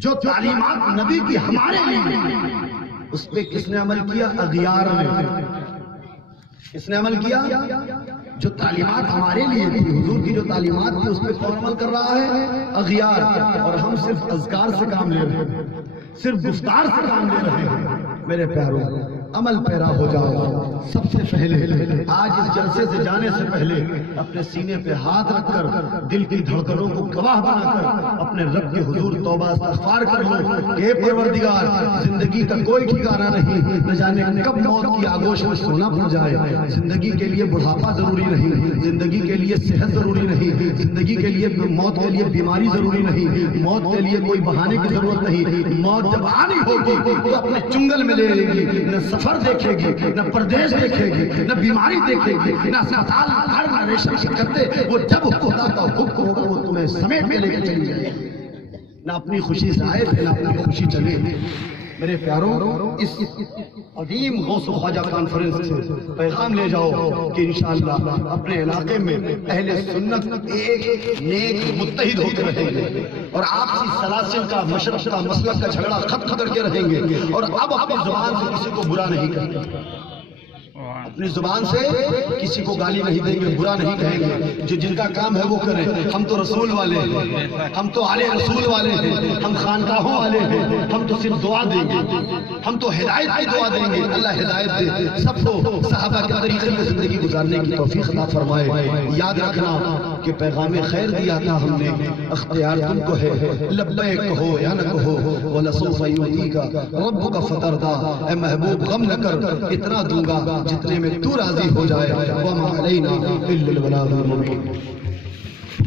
جو تعلیمات نبی کی ہمارے لیے اس پہ کس نے عمل کیا؟ اغیار نے۔ کس نے عمل کیا؟ جو تعلیمات ہمارے لیے تھی، حضور کی جو تعلیمات تھی اس پہ کون عمل کر رہا ہے؟ اغیار۔ اور ہم صرف اذکار سے کام لے رہے ہیں، صرف گفتار سے کام لے رہے ہیں۔ میرے پیاروں عمل پیرا ہو جاؤ۔ سب سے پہلے آج اس جلسے سے جانے سے پہلے اپنے سینے پہ ہاتھ رکھ کر دل کی دھڑکنوں کو گواہ بنا کر اپنے رب کے حضور توبہ استغفار کر لو کہ اے پروردگار زندگی کا کوئی ٹھکانہ نہیں، نہ جانے کب موت کی آگوش میں سونا پڑ جائے۔ زندگی کے لیے بڑھاپا ضروری نہیں، زندگی کے لیے صحت ضروری نہیں، زندگی کے لیے موت کے لیے بیماری ضروری نہیں، موت کے لیے کوئی بہانے کی ضرورت نہیں۔ موت جب آنی ہوگی تو اپنے چنگل میں لے لے گی، نہ سفر دیکھے گی، نہ پردیش دیکھے گی، نہ بیماری دیکھے گی، نہ اسپتال نہ ریشم کرتے۔ وہ جب خدا کا حکم ہوگا وہ تمہیں سمیٹ کے لے کے چلی جائے، نہ اپنی خوشی سے آئے نہ اپنی خوشی چلے۔ میرے پیاروں اس عظیم غوث و خواجہ کانفرنس سے پیغام لے جاؤ کہ انشاءاللہ اپنے علاقے میں اہل سنت ایک نیک متحد ہو کے رہیں گے اور آپسی سلاسل کا مشرق کا مسلک کا جھگڑا ختم کر کے رہیں گے اور اب اپنی زبان سے کسی کو برا نہیں کرتے۔ اپنی زبان سے کسی کو گالی نہیں دیں گے، برا نہیں کہیں گے، جو جن کا کام ہے وہ کریں۔ ہم تو رسول والے ہیں، ہم تو آل رسول والے ہیں، ہم خانقاہوں والے ہیں، ہم تو صرف دعا دیں گے، ہم تو ہدایت کی دعا دیں گے۔ اللہ ہدایت دے سب کو، صحابہ کے طریقے میں زندگی گزارنے کی توفیق عطا فرمائے۔ یاد رکھنا کہ پیغام خیر دیا تھا ہم نے، اختیار تم کو ہے، لبیک کہو یا نہ کہو، وَلَسَوْفَ يُعْطِيكَ رَبُّكَ فَتَرْضَىٰ۔ اے محبوب غم نہ کر، اتنا دوں گا جتنے میں تو راضی ہو جائے۔ وَمَا عَلَيْنَا إِلَّا الْبَلَاغُ الْمُبِينُ۔